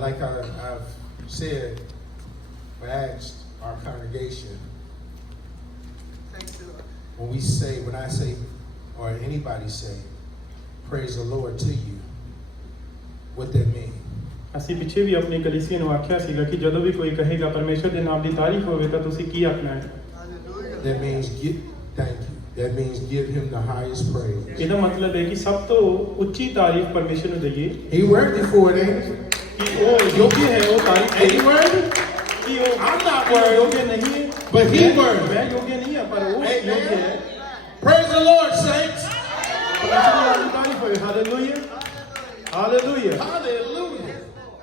Like I've said or asked our congregation, when I say, or anybody say, praise the Lord to you, what that means. ਅਸੀਂ ਪਿੱਛੇ ਵੀ ਆਪਣੀ ਕਲੀਸਿਆ ਨੂੰ ਆਖਿਆ ਸੀਗਾ ਕਿ ਜਦੋਂ ਵੀ ਕੋਈ ਕਹੇਗਾ ਪਰਮੇਸ਼ਰ ਦੇ ਨਾਮ ਦੀ ਤਾਰੀਫ ਹੋਵੇ ਤਾਂ ਤੁਸੀਂ ਕੀ ਆਖਣਾ ਹੈ? That means thank you. That means give him the highest praise. ਇਹਦਾ ਮਤਲਬ ਹੈ ਕਿ ਸਭ ਤੋਂ ਉੱਚੀ ਤਾਰੀਫ ਪਰਮੇਸ਼ਰ ਨੂੰ ਦਈਏ। He worthy for it, ain't he? ਕਿ ਉਹ ਯੋਗ ਹੈ ਉਹ ਤਾਰੀਫ Ain't he worthy? ਕਿ ਉਹ I'm not worthy. ਯੋਗ ਨਹੀਂ ਹੈ, But he worthy. ਮੈਂ ਯੋਗ ਨਹੀਂ ਹਾਂ ਪਰ ਉਹ ਯੋਗ ਹੈ। Praise the Lord, saints. ਪਰਮੇਸ਼ਰ ਦੀ ਨਾਮ ਦੀ ਤਾਰੀਫ ਹੋਵੇ। Hallelujah, hallelujah, Hallelujah.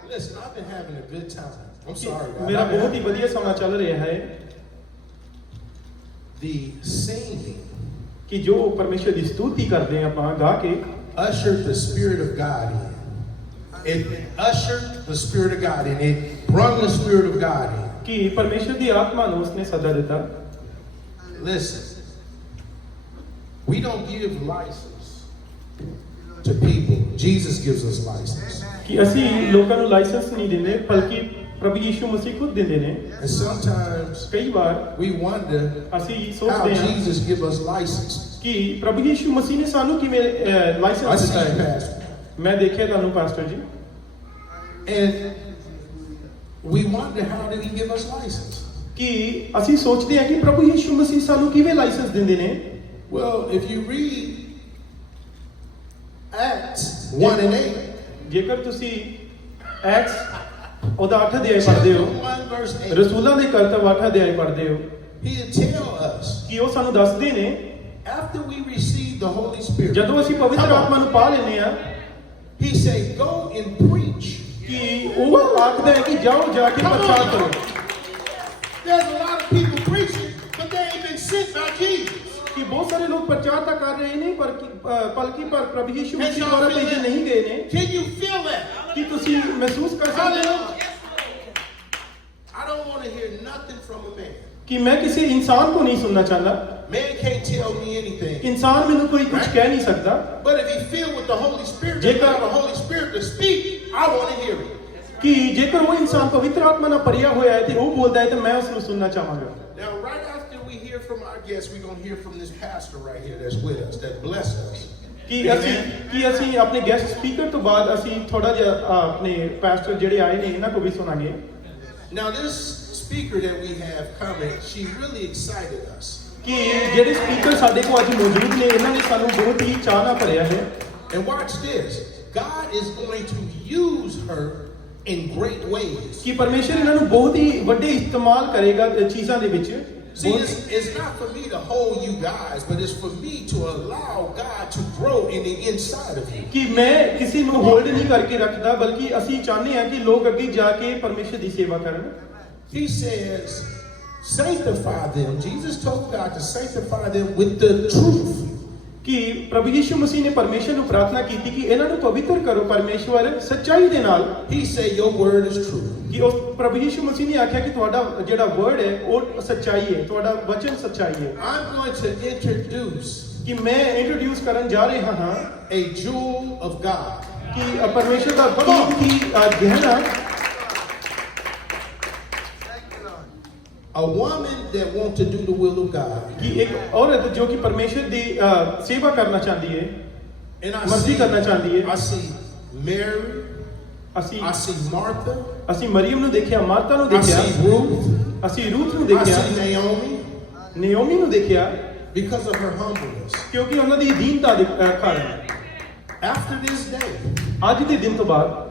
Listen, I've been having a good time. I'm sorry, God. ਮੇਰਾ ਬਹੁਤ ਹੀ ਵਧੀਆ ਸਮਾਂ ਚੱਲ ਰਿਹਾ ਹੈ। The singing ਕਿ ਜੋ ਪਰਮੇਸ਼ਰ ਦੀ ਸਤੁਤੀ ਕਰਦੇ ਆਪਾਂ ਗਾ ਕੇ ushered the Spirit of God in. It ushered the Spirit of God in. It brought the Spirit of God in. ਕਿ ਪਰਮੇਸ਼ਰ ਦੀ ਆਤਮਾ ਨੂੰ ਉਸਨੇ ਸੱਦਾ ਦਿੱਤਾ। Listen, we don't give license to people. Jesus gives us license. ਕਿ ਅਸੀਂ ਲੋਕਾਂ ਨੂੰ ਲਾਇਸੈਂਸ ਨਹੀਂ ਦਿੰਦੇ ਬਲਕਿ ਪ੍ਰਭੂ ਯੀਸ਼ੂ ਮਸੀਹ ਖੁਦ ਦਿੰਦੇ ਨੇ। And sometimes ਕਈ ਵਾਰ we wonder ਅਸੀਂ how ਸੋਚਦੇ ਹਾਂ Jesus give us license. ਕਿ ਪ੍ਰਭੂ ਯੀਸ਼ੂ ਮਸੀਹ ਨੇ ਸਾਨੂੰ ਕਿਵੇਂ I ਲਾਇਸੈਂਸ see ਦਿੱਤਾ you, ਹੈ। Pastor. ਮੈਂ ਦੇਖਿਆ ਤੁਹਾਨੂੰ ਪਾਸਟਰ ਜੀ, And we wonder how did he give us license? ਕਿ ਅਸੀਂ ਸੋਚਦੇ ਹਾਂ ਕਿ ਪ੍ਰਭੂ ਯੀਸ਼ੂ ਮਸੀਹ ਸਾਨੂੰ ਕਿਵੇਂ ਲਾਇਸੈਂਸ ਦਿੰਦੇ ਨੇ। Well, if you read Acts 1 and 8, ਜੇਕਰ ਤੁਸੀਂ ਐਕਟਸ ਉਹਦਾ 8 ਅਧਿਆਇ ਪੜ੍ਹਦੇ ਹੋ, 1 verse 8, ਰਸੂਲਾਂ ਦੇ ਕਰਤੱਵ 8 ਅਧਿਆਇ ਪੜ੍ਹਦੇ ਹੋ, he'll tell us ਕਿ ਉਹ ਸਾਨੂੰ ਦੱਸਦੇ ਨੇ after we receive the Holy Spirit, ਜਦੋਂ ਅਸੀਂ ਪਵਿੱਤਰ ਆਤਮਾ ਨੂੰ ਪਾ ਲੈਂਦੇ ਆ he say go and preach. ਕਿ ਉਹ ਆਖਦਾ ਹੈ ਕਿ ਜਾਓ ਜਾ ਕੇ ਪ੍ਰਚਾਰ ਕਰੋ। There's a lot of people preaching, but they ain't been sent by Jesus. ਕਿ ਬਹੁਤ ਸਾਰੇ ਲੋਕ ਪ੍ਰਚਾਰ ਤਾਂ ਕਰ ਰਹੇ ਨੇ ਪਰ ਪ੍ਰਭੂ ਯੀਸ਼ੂ ਮਸੀਹ ਦੁਆਰਾ ਭੇਜੇ ਨਹੀਂ ਗਏ ਨੇ। Can you feel that? ਕੀ ਤੁਸੀਂ ਮਹਿਸੂਸ ਕਰ ਸਕਦੇ ਹੋ? I don't want to hear nothing from a man. ਕਿ ਮੈਂ ਕਿਸੇ ਇਨਸਾਨ को नहीं सुनना चाहता। Man can't tell me anything. इंसान ਮੈਨੂੰ ਕੋਈ ਕੁਝ ਕਹਿ ਨਹੀਂ ਸਕਦਾ। But if he filled with the Holy Spirit, ਜੇਕਰ the Holy Spirit to speak, I want to hear it. ਕਿ ਜੇਕਰ ਉਹ ਇਨਸਾਨ ਪਵਿੱਤਰ ਆਤਮਾ ਨਾਲ ਭਰਿਆ ਹੋਇਆ ਹੈ ਤੇ ਉਹ ਬੋਲਦਾ ਹੈ ਤਾਂ ਮੈਂ ਉਸ ਨੂੰ ਸੁਣਨਾ ਚਾਹਾਂਗਾ। Now, right after we hear from our guests, we're going to hear from this pastor right here that's with us, that blessed us. ਕਿ ਅਸੀਂ ਆਪਣੇ ਗੈਸਟ ਸਪੀਕਰ ਤੋਂ ਬਾਅਦ ਅਸੀਂ ਥੋੜਾ ਜਿਹਾ ਆਪਣੇ ਪਾਸਟਰ ਜਿਹੜੇ ਆਏ ਨੇ ਇਹਨਾਂ ਕੋ ਵੀ ਸੁਣਾਂਗੇ। Now, this speaker that we have coming, she really excited us. ਕਿ ਜਿਹੜੇ ਸਪੀਕਰ ਸਾਡੇ ਕੋਲ ਅੱਜ ਮੌਜੂਦ ਨੇ ਇਹਨਾਂ ਨੇ ਸਾਨੂੰ ਬਹੁਤ ਹੀ ਚਾਅ ਨਾਲ ਭਰਿਆ ਹੈ। And watch this. God is going to use her in great ways. ਕਿ ਪਰਮੇਸ਼ਰ ਇਹਨਾਂ ਨੂੰ ਬਹੁਤ ਹੀ ਵੱਡੇ ਇਸਤੇਮਾਲ ਕਰੇਗਾ ਚੀਜ਼ਾਂ ਦੇ ਵਿੱਚ। See, it's not for me to hold you guys, but it's for me to allow God to grow in the inside of you. ਕਿ ਮੈਂ ਕਿਸੇ ਨੂੰ ਹੋਲਡ ਨਹੀਂ ਕਰਕੇ ਰੱਖਦਾ ਬਲਕਿ ਅਸੀਂ ਚਾਹੁੰਦੇ ਹਾਂ ਕਿ ਲੋਕ ਅੱਗੇ ਜਾ ਕੇ ਪਰਮੇਸ਼ਰ ਦੀ ਸੇਵਾ ਕਰਨ। He says, sanctify them. Jesus told God to sanctify them with the truth. ਕਿ ਪ੍ਰਭੂ ਯੀਸ਼ੂ ਮਸੀਹ ਨੇ ਪਰਮੇਸ਼ਰ ਨੂੰ ਪ੍ਰਾਰਥਨਾ ਕੀਤੀ ਕਿ ਇਹਨਾਂ ਨੂੰ ਪਵਿੱਤਰ ਕਰੋ ਪਰਮੇਸ਼ਵਰ ਸੱਚਾਈ ਦੇ ਨਾਲ। He said your word is true. ਕਿ ਉਸ ਪ੍ਰਭੂ ਯੀਸ਼ੂ ਮਸੀਹ ਨੇ ਆਖਿਆ ਕਿ ਤੁਹਾਡਾ ਜਿਹੜਾ ਵਰਡ ਹੈ ਉਹ ਸੱਚਾਈ ਹੈ, ਤੁਹਾਡਾ ਵਚਨ ਸੱਚਾਈ ਹੈ। I'm going to introduce ਕਿ ਮੈਂ ਇੰਟਰੋਡਿਊਸ ਕਰਨ ਜਾ ਰਿਹਾ ਹਾਂ a jewel of God. ਕਿ ਪਰਮੇਸ਼ਰ ਦਾ ਬਹੁਤ ਹੀ ਗਹਿਣਾ, A woman that wants to do the will of God. ਕਿ ਇੱਕ ਔਰਤ ਜੋ ਕਿ ਪਰਮੇਸ਼ਰ ਦੀ ਸੇਵਾ ਕਰਨਾ ਚਾਹੁੰਦੀ ਹੈ, And ਮਰਜ਼ੀ ਕਰਨਾ ਚਾਹੁੰਦੀ ਹੈ। I see Mary. I see Martha. ਅਸੀਂ ਮਰੀਮ ਨੂੰ ਦੇਖਿਆ, ਮਾਰਤਾ ਨੂੰ I ਦੇਖਿਆ, see Ruth. ਅਸੀਂ ਰੂਥ ਨੂੰ I ਦੇਖਿਆ, see Naomi. ਨਿਓਮੀ ਨੂੰ ਦੇਖਿਆ Because of her humbleness. ਕਿਉਂਕਿ ਉਹਨਾਂ ਦੀ ਦੀਨਤਾ ਦੇ ਕਾਰਨ। After this day, ਅੱਜ ਦੇ ਦਿਨ ਤੋਂ ਬਾਅਦ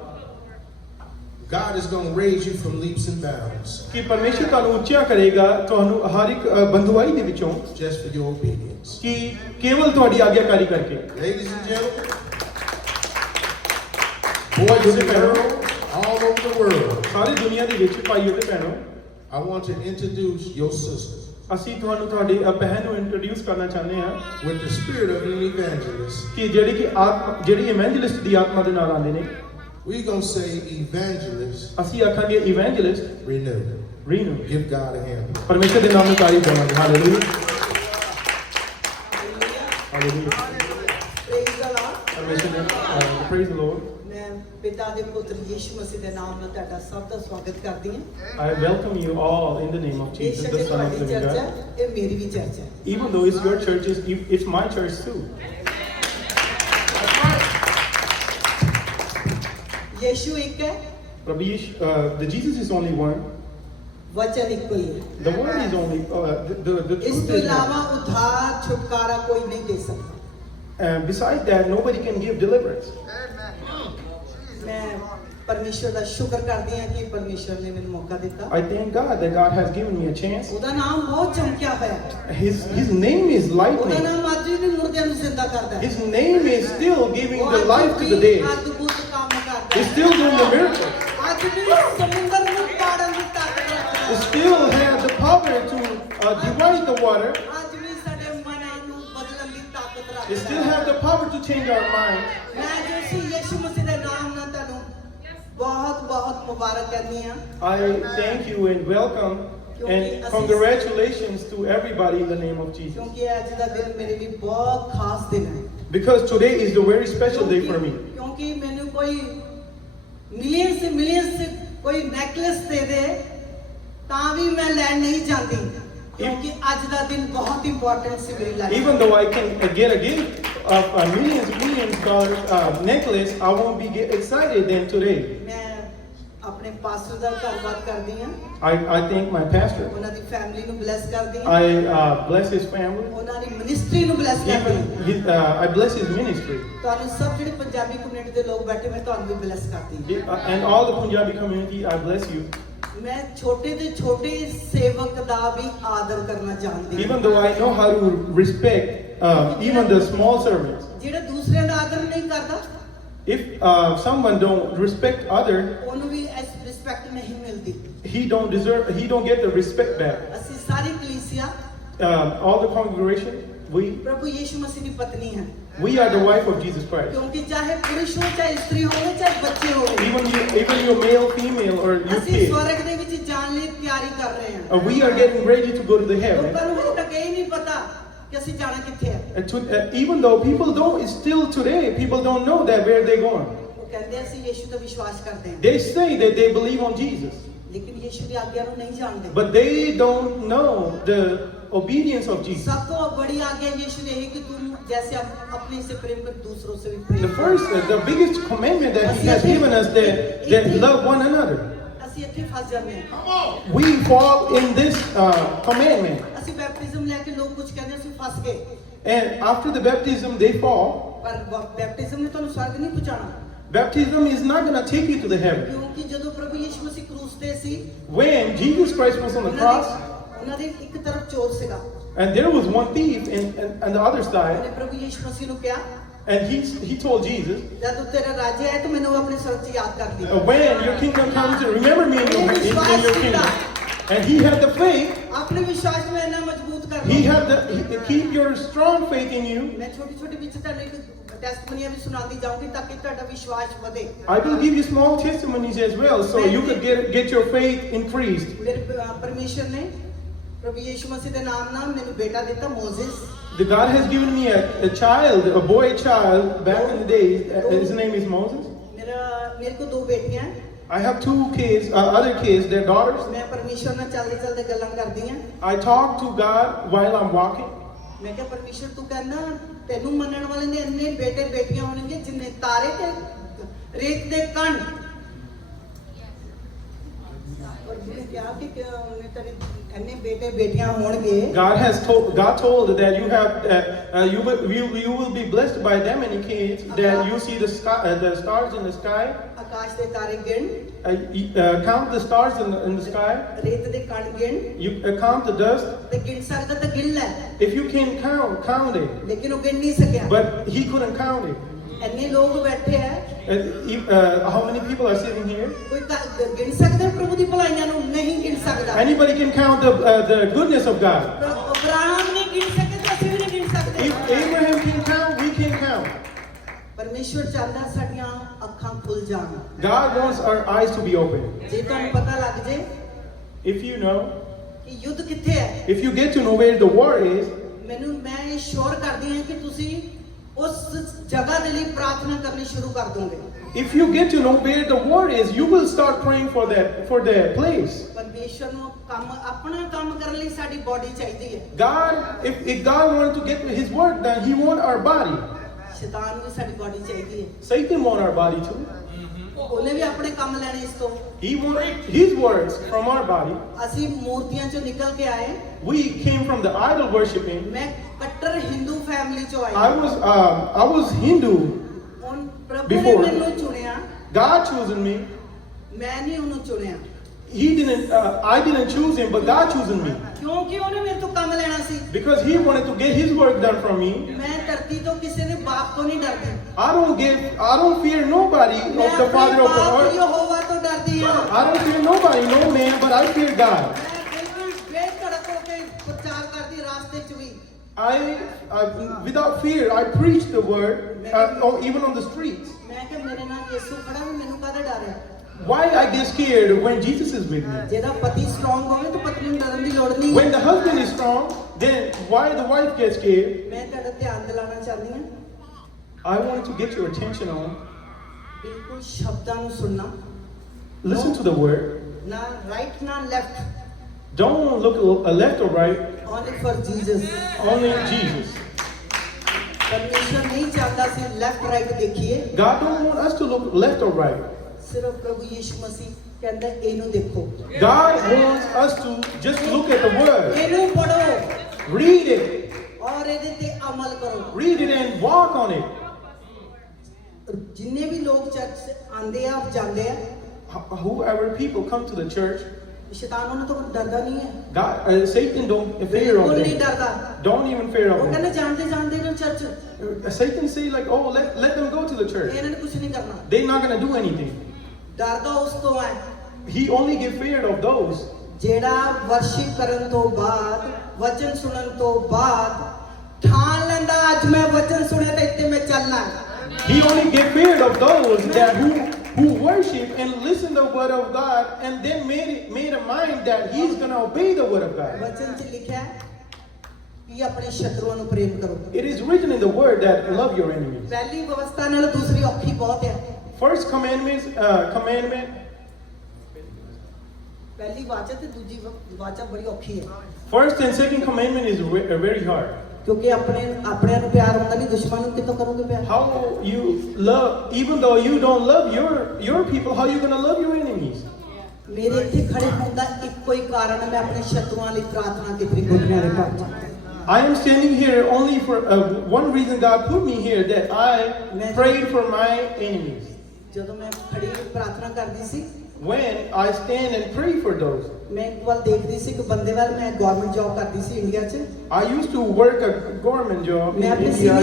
God is going to raise you from leaps and bounds. ਕਿ ਪਰਮੇਸ਼ਰ ਤੁਹਾਨੂੰ ਉੱਚਾ ਕਰੇਗਾ ਤੁਹਾਨੂੰ ਹਰ ਇੱਕ ਬੰਦੁਆਈ ਦੇ ਵਿੱਚੋਂ Just for your obedience. ਕਿ ਕੇਵਲ ਤੁਹਾਡੀ ਆਗਿਆਕਾਰੀ ਕਰਕੇ। Ladies and gentlemen, boys and girls all over the world, ਸਾਰੀ ਦੁਨੀਆ ਦੇ ਵਿੱਚ ਭਾਈਓ ਤੇ ਭੈਣੋ, I want to introduce your sister ਅਸੀਂ ਤੁਹਾਨੂੰ ਤੁਹਾਡੀ ਭੈਣ ਨੂੰ ਇੰਟਰੋਡਿਊਸ ਕਰਨਾ ਚਾਹੁੰਦੇ ਹਾਂ with the spirit of an evangelist. ਕਿ ਜਿਹੜੀ ਇਵੈਂਜਲਿਸਟ ਦੀ ਆਤਮਾ ਦੇ ਨਾਲ ਆਉਂਦੇ ਨੇ। We're going to say evangelist ਅਸੀਂ ਆਖਾਂਗੇ evangelist renew. Renew. Give God a hand. ਪਰਮੇਸ਼ਰ ਦੇ ਨਾਮ ਨੂੰ ਤਾਰੀਫ ਦੇਵਾਂਗੇ। Hallelujah, hallelujah. Praise the Lord. ਪਰਮੇਸ਼ਰ ਦੇ Praise the Lord. ਮੈਂ ਪਿਤਾ ਦੇ ਪੁੱਤਰ ਯਿਸੂ ਮਸੀਹ ਦੇ ਨਾਮ ਨਾਲ ਤੁਹਾਡਾ ਸਭ ਦਾ ਸਵਾਗਤ ਕਰਦੀ ਹਾਂ। I welcome you all in the name of Jesus, ਬੇਸ਼ੱਕ the ਇਹ Son of ਤੁਹਾਡੀ the living ਚਰਚ ਹੈ, God. ਇਹ ਮੇਰੀ ਵੀ ਚਰਚ ਹੈ। Even though it's your church, it's my church too. ਯਿਸੂ ਇੱਕ ਹੈ, The Jesus is only one. ਵਚਨ ਇੱਕੋ ਹੀ ਹੈ। The word is only, the ਇਸ truth ਤੋਂ is ਇਲਾਵਾ one. ਉਧਾਰ ਛੁਟਕਾਰਾ ਕੋਈ ਨਹੀਂ ਦੇ ਸਕਦਾ। Besides that, nobody can give deliverance. ਮੈਂ ਪਰਮੇਸ਼ਰ ਦਾ ਸ਼ੁਕਰ ਕਰਦੀ ਹਾਂ ਕਿ ਪਰਮੇਸ਼ਰ ਨੇ ਮੈਨੂੰ ਮੌਕਾ ਦਿੱਤਾ। I thank God that God has given me a chance. ਉਹਦਾ ਨਾਮ ਬਹੁਤ ਚਮਕਿਆ ਹੋਇਆ ਹੈ। His name is ਉਹਦਾ lightning. ਨਾਮ ਅੱਜ ਵੀ ਮੁਰਦਿਆਂ ਨੂੰ ਜ਼ਿੰਦਾ ਕਰਦਾ ਹੈ। His name is still giving ਉਹ the ਅੱਜ life to we the dead. ਅਦਭੁਤ ਕੰਮ ਕਰਦਾ He's ਹੈ। still doing the miracle. ਅੱਜ ਵੀ ਸਮੁੰਦਰ ਨੂੰ ਪਾੜਨ ਦੀ ਤਾਕਤ ਰੱਖਦਾ He ਹੈ। still has the power to divide the water. ਅੱਜ ਵੀ ਸਾਡੇ ਮਨਾਂ ਨੂੰ ਬਦਲਣ ਦੀ ਤਾਕਤ He ਰੱਖਦਾ still ਹੈ। has the power to change our minds. ਮੈਂ ਜੋ ਸੀ ਯਿਸੂ ਮਸੀਹ ਦੇ ਨਾਮ ਨਾਲ ਤੁਹਾਨੂੰ ਬਹੁਤ ਬਹੁਤ ਮੁਬਾਰਕ ਕਹਿੰਦੀ ਹਾਂ। I thank you and welcome and congratulations to everybody in the name of Jesus. ਕਿਉਂਕਿ ਅੱਜ ਦਾ ਦਿਨ ਮੇਰੇ ਲਈ ਬਹੁਤ ਖਾਸ ਦਿਨ ਹੈ। Because today is the very special day for me. ਕਿਉਂਕਿ ਮੈਨੂੰ ਕੋਈ ਮਿਲੀਅਨਸ ਕੋਈ ਨੈਕਲੇਸ ਦੇ ਦੇ ਤਾਂ ਵੀ ਮੈਂ ਲੈਣ ਨਹੀਂ ਜਾਂਦੀ, ਕਿਉਂਕਿ ਅੱਜ ਦਾ ਦਿਨ ਬਹੁਤ ਇੰਪੋਰਟੈਂਟ ਸੀ ਮੇਰੀ life. Even though I can get a gift of a millions dollar necklace, I won't be excited than today. ਮੈਂ ਆਪਣੇ ਪਾਸਟਰ ਦਾ ਧੰਨਵਾਦ ਕਰਦੀ ਹਾਂ। I thank my pastor. ਉਹਨਾਂ ਦੀ ਫੈਮਿਲੀ ਨੂੰ ਬਲੈਸ ਕਰਦੀ ਹਾਂ। I bless his family. ਉਹਨਾਂ ਦੀ ਮਿਨਿਸਟਰੀ ਨੂੰ ਬਲੈਸ ਕਰਦੀ ਹਾਂ। I bless his ministry. ਤੁਹਾਨੂੰ ਸਭ ਜਿਹੜੇ ਪੰਜਾਬੀ ਕਮਿਊਨਿਟੀ ਦੇ ਲੋਕ ਬੈਠੇ ਮੈਂ ਤੁਹਾਨੂੰ ਵੀ ਬਲੈਸ ਕਰਦੀ ਹਾਂ। And all the Punjabi community, I bless you. ਮੈਂ ਛੋਟੇ ਤੋਂ ਛੋਟੇ ਸੇਵਕ ਦਾ ਵੀ ਆਦਰ ਕਰਨਾ ਜਾਣਦੀ ਹਾਂ। Even though I know how to respect even the small servants. ਜਿਹੜਾ ਦੂਸਰਿਆਂ ਦਾ ਆਦਰ ਨਹੀਂ ਕਰਦਾ If someone don't respect other, ਉਹਨੂੰ ਵੀ ਇਸ ਰਿਸਪੈਕਟ ਨਹੀਂ ਮਿਲਦੀ। he don't get the respect back. ਅਸੀਂ ਸਾਰੀ ਕਲੀਸਿਆ All the congregation, ਪ੍ਰਭੂ ਯਿਸੂ ਮਸੀਹ ਦੀ ਪਤਨੀ ਹੈ। we are the wife of Jesus Christ. ਕਿਉਂਕਿ ਚਾਹੇ ਪੁਰਸ਼ ਹੋ ਚਾਹੇ ਇਸਤਰੀ ਹੋਵੇ ਚਾਹੇ ਬੱਚੇ ਹੋਵੇ, Even you male, female, or you ਅਸੀਂ kid, ਸਵਰਗ ਦੇ ਵਿੱਚ ਜਾਣ ਲਈ ਤਿਆਰੀ ਕਰ ਰਹੇ ਹਾਂ। we are getting ready to go to the heaven. ਲੋਕਾਂ ਨੂੰ ਹਜੇ ਤੱਕ ਇਹ ਨਹੀਂ ਪਤਾ ਕਿ ਅਸੀਂ ਜਾਣਾ ਕਿੱਥੇ ਹੈ। Even though people don't, still today, people don't know that where they're going. ਉਹ ਕਹਿੰਦੇ ਅਸੀਂ ਯਿਸੂ ਤੇ ਵਿਸ਼ਵਾਸ ਕਰਦੇ ਹਾਂ, They say that they believe on Jesus, ਲੇਕਿਨ ਯਿਸੂ ਦੀ ਆਗਿਆ ਨੂੰ ਨਹੀਂ ਜਾਣਦੇ। but they don't know the obedience of Jesus. ਸਭ ਤੋਂ ਬੜੀ ਆਗਿਆ ਯਿਸੂ ਨੇ ਇਹ ਕਿ ਤੂੰ जैसे अपने से प्रेम कर दूसरों से भी प्रेम The biggest commandment that He has given us that love one another. ਅਸੀਂ ਇੱਥੇ ਫਸ ਜਾਂਦੇ ਹਾਂ। We fall in this commandment, ਅਸੀਂ ਬੈਪਟਿਜ਼ਮ ਲੈ ਕੇ ਲੋਕ ਕੁਝ ਕਹਿੰਦੇ ਅਸੀਂ ਫਸ ਗਏ, and after the baptism they fall. ਪਰ ਬੈਪਟਿਜ਼ਮ ਨੇ ਤੁਹਾਨੂੰ ਸਵਰਗ ਨਹੀਂ ਪਹੁੰਚਾਉਣਾ। Baptism is not going to take you to the heaven. ਕਿਉਂਕਿ ਜਦੋਂ ਪ੍ਰਭੂ ਯਿਸੂ ਮਸੀਹ ਕਰੂਸ ਤੇ ਸੀ, When Jesus Christ was on the cross, ਉਹਨਾਂ ਦੇ ਇੱਕ ਤਰਫ ਚੋਰ ਸੀਗਾ, and there was one thief on the other side, ਉਹਨੇ ਪ੍ਰਭੂ ਯਿਸੂ ਮਸੀਹ ਨੂੰ ਕਿਹਾ, and he told Jesus, ਜਦ ਤੇਰਾ ਰਾਜ ਹੈ ਤਾਂ ਮੈਨੂੰ ਆਪਣੇ ਸਵਰਗ 'ਚ ਯਾਦ ਕਰ ਲਈ। when your kingdom comes, remember me in your kingdom. And he had the faith. ਆਪਣੇ ਵਿਸ਼ਵਾਸ ਨੂੰ ਇੰਨਾ ਮਜ਼ਬੂਤ ਕਰ He ਲਓ। had keep your strong faith in you. ਮੈਂ ਛੋਟੀ ਵਿੱਚ ਤੁਹਾਨੂੰ ਇੱਕ ਟੈਸਟਮਨੀਆਂ ਵੀ ਸੁਣਾਉਂਦੀ ਜਾਊਂਗੀ ਤਾਂ ਕਿ ਤੁਹਾਡਾ ਵਿਸ਼ਵਾਸ ਵਧੇ। I will give you small testimonies as well, so you could get your faith increased. ਮੇਰੇ ਪਰਮੇਸ਼ਰ ਨੇ ਪ੍ਰਭੂ ਯਿਸੂ ਮਸੀਹ ਦੇ ਨਾਮ ਨਾਲ ਮੈਨੂੰ ਬੇਟਾ ਦਿੱਤਾ ਮੋਜ਼ਿਸ। The God has given me a child, a boy child, back in the days. His name is Moses. ਮੇਰੇ ਕੋ ਦੋ ਬੇਟੀਆਂ हैं। I have two kids, other kids, they're daughters. मैं परमेश्वर ਨਾਲ ਚੱਲਦੇ ਗੱਲਾਂ ਕਰਦੀ ਆ। I talk to God while I'm walking. ਮੈਂ ਕਿਹਾ ਪਰਮੇਸ਼ਰ ਤੂੰ ਕਹਿੰਦਾ ਤੈਨੂੰ ਮੰਨਣ ਵਾਲੇ ਨੇ ਇੰਨੇ ਬੇਟੇ ਬੇਟੀਆਂ ਹੋਣਗੇ ਜਿੰਨੇ ਤਾਰੇ ਤੇ ਰੇਤ ਦੇ ਕਣ। और मैंने कहा कि उन्हें तेरे अन्य बेटे बेटियां होंगे। God told that you have you will be blessed by them many kids, that you see the stars in the sky. आकाश दे तारे गिन। Count the stars in the sky. रेत दे कण गिन। You count the dust. ते गिन सकदा तो गिन ले। If you can count it. लेकिन वो गिन नहीं सकिया। But he couldn't count it. अन्य लोग बैठे हैं। How many people are sitting here? कोई गिन सकता है प्रभु दी भलाइयां नु नहीं गिन सकता। Anybody can count the goodness of God. Abraham ने गिन सके तो ਅਸੀਂ ਵੀ ਨਹੀਂ गिन सकते। If Abraham can count, we can count. परमेश्वर चाहता साडियां अखां खुल जाण। God wants our eyes to be open. जे ਤੁਹਾਨੂੰ पता लग जाए If you know, कि युद्ध किथे है, if you get to know where the war is, मैं श्योर करदी हां कि ਤੁਸੀਂ उस जगह के लिए प्रार्थना करनी शुरू कर दोगे। If you get to know where the word is, you will start praying for that place. परमेश्वर ਨੂੰ ਕੰਮ ਆਪਣਾ ਕੰਮ ਕਰਨ ਲਈ ਸਾਡੀ ਬੋਡੀ ਚਾਹੀਦੀ ਹੈ। God, if God wanted to get His work done, He want our body. ਸ਼ੈਤਾਨ ਨੂੰ ਵੀ ਸਾਡੀ ਬੋਡੀ ਚਾਹੀਦੀ ਹੈ। Satan want our body too. ਉਹਨੇ ਵੀ ਆਪਣੇ ਕੰਮ ਲੈਣੇ ਇਸ ਤੋਂ। He want His works from our body. ਅਸੀਂ ਮੂਰਤੀਆਂ ਚੋਂ ਨਿਕਲ ਕੇ ਆਏ। We came from the idol worshiping. ਮੈਂ ਕੱਟਰ ਹਿੰਦੂ ਫੈਮਿਲੀ ਚੋਂ ਆਈ। I was Hindu. ਹੁਣ ਪ੍ਰਭੂ ਨੇ Before. ਮੈਨੂੰ ਚੁਣਿਆ। God chosen me. ਮੈਂ ਨਹੀਂ ਉਹਨੂੰ ਚੁਣਿਆ। I didn't choose him, but God chosen me. ਕਿਉਂਕਿ ਉਹਨੇ ਮੇਰੇ ਤੋਂ ਕੰਮ ਲੈਣਾ ਸੀ। Because He wanted to get His work done from me. ਮੈਂ ਧਰਤੀ ਤੋਂ ਕਿਸੇ ਦੇ ਬਾਪ ਤੋਂ ਨਹੀਂ ਡਰਦੀ। I don't fear nobody ਮੈਂ of the Father of the ਬਾਪ earth. ਯਹੋਵਾ ਤੋਂ ਡਰਦੀ ਹਾਂ। I don't fear nobody, no man, but I fear God. ਮੈਂ ਬਿਲਕੁਲ ਬੇਧੜਕ ਹੋ ਕੇ ਪ੍ਰਚਾਰ ਕਰਦੀ ਰਾਸਤੇ 'ਚ ਵੀ। Without fear, I preach the word, even on the streets. ਮੈਂ ਕਿ ਮੇਰੇ ਨਾਲ ਯਿਸੂ ਖੜਾ ਵੀ ਮੈਨੂੰ ਕਾਹਦਾ ਡਰ ਹੈ। Why I get scared when Jesus is with me? ਜਿਹਦਾ ਪਤੀ ਸਟਰੋਂਗ ਹੋਵੇ ਤਾਂ ਪਤਨੀ ਨੂੰ ਡਰਨ ਦੀ ਲੋੜ ਨਹੀਂ। When the husband is strong, then why the wife gets scared? ਮੈਂ ਤੁਹਾਡਾ ਧਿਆਨ ਦਿਲਾਉਣਾ ਚਾਹੁੰਦੀ ਹਾਂ। I want to get your attention on. ਬਿਲਕੁਲ ਸ਼ਬਦਾਂ ਨੂੰ ਸੁਣਨਾ। Listen to the word. ਨਾ ਰਾਈਟ ਨਾ left. Don't look left or right, only for Jesus. only Jesus. ਪਰਮੇਸ਼ਰ ਨਹੀਂ ਚਾਹੁੰਦਾ ਸੀ ਲੈਫਟ ਰਾਈਟ ਦੇਖੀਏ। God don't want us to look left or right. ਸਿਰਫ ਪ੍ਰਭੂ ਯੀਸ਼ੂ ਮਸੀਹ ਕਹਿੰਦਾ ਇਹਨੂੰ ਦੇਖੋ। God wants us to just look at the word, ਇਹਨੂੰ ਪੜੋ read it, ਔਰ ਇਹਦੇ ਤੇ ਅਮਲ ਕਰੋ। read it and walk on it. ਜਿੰਨੇ ਵੀ ਲੋਕ ਚਰਚ ਆਉਂਦੇ ਆ ਜਾਂਦੇ ਆ, Whoever people come to the church, ਸ਼ੈਤਾਨ ਉਹਨਾਂ ਤੋਂ ਡਰਦਾ ਨਹੀਂ ਹੈ। God, Satan don't fear of ਬਿਲਕੁਲ ਨਹੀਂ them. ਡਰਦਾ। Don't even fear ਉਹ of them. ਕਹਿੰਦੇ ਜਾਣਦੇ ਜਾਣਦੇ ਨੇ church Satan say like, oh, let them go to the church. ਇਹਨਾਂ ਨੇ ਕੁਝ ਨਹੀਂ ਕਰਨਾ। They're not gonna do anything. ਡਰਦਾ ਉਸ ਤੋਂ ਹੈ He only get feared of those ਜਿਹੜਾ ਵਰਸ਼ਿਪ ਕਰਨ ਤੋਂ ਬਾਅਦ ਵਚਨ ਸੁਣਨ ਤੋਂ ਬਾਅਦ ਠਾਣ ਲੈਂਦਾ ਅੱਜ ਮੈਂ ਵਚਨ ਸੁਣਿਆ ਤਾਂ ਇੱਥੇ ਮੈਂ ਚੱਲਣਾ ਹੈ। He only get feared of those that who worship and listen to the word of God and then made a mind that he's gonna obey the word of God. ਵਚਨ 'ਚ ਲਿਖਿਆ ਹੈ ਕਿ ਆਪਣੇ ਸ਼ਤਰੂਆਂ ਨੂੰ ਪ੍ਰੇਮ ਕਰੋ। It is written in the word that love your enemies. ਪਹਿਲੀ ਵਿਵਸਥਾ ਨਾਲ ਦੂਸਰੀ ਔਖੀ ਬਹੁਤ ਹੈ। First commandment, ਪਹਿਲੀ ਵਾਚਾ ਤੇ ਦੂਜੀ ਵਾਚਾ ਬੜੀ ਔਖੀ ਹੈ। first and second commandment is very hard. ਕਿਉਂਕਿ ਆਪਣਿਆਂ ਨੂੰ ਪਿਆਰ ਹੁੰਦਾ ਨਹੀਂ, ਦੁਸ਼ਮਣ ਨੂੰ ਕਿੱਥੋਂ ਕਰੋਗੇ ਪਿਆਰ? How you love, even though you don't love your people, how you gonna love your enemies? ਮੇਰੇ ਇੱਥੇ ਖੜੇ ਹੋਣ ਦਾ ਇੱਕੋ ਹੀ ਕਾਰਨ ਹੈ, ਮੈਂ ਆਪਣੇ ਸ਼ਤਰੂਆਂ ਲਈ ਪ੍ਰਾਰਥਨਾ ਕੀਤੀ ਗੁਰਨਿਆਂ ਦੇ ਘਰ 'ਚ। I am standing here only for one reason. God put me here, that I prayed for my enemies. ਜਦੋਂ ਮੈਂ ਖੜੀ ਪ੍ਰਾਰਥਨਾ ਕਰਦੀ ਸੀ, When I stand and pray for those, ਮੈਂ ਇੱਕ ਵਾਰ ਦੇਖਦੀ ਸੀ ਕਿ ਬੰਦੇ ਵੱਲ, ਮੈਂ ਗਵਰਨਮੈਂਟ ਜੌਬ ਕਰਦੀ ਸੀ ਇੰਡੀਆ 'ਚ। I used to work a government job ਮੈਂ in ਆਪਣੇ India.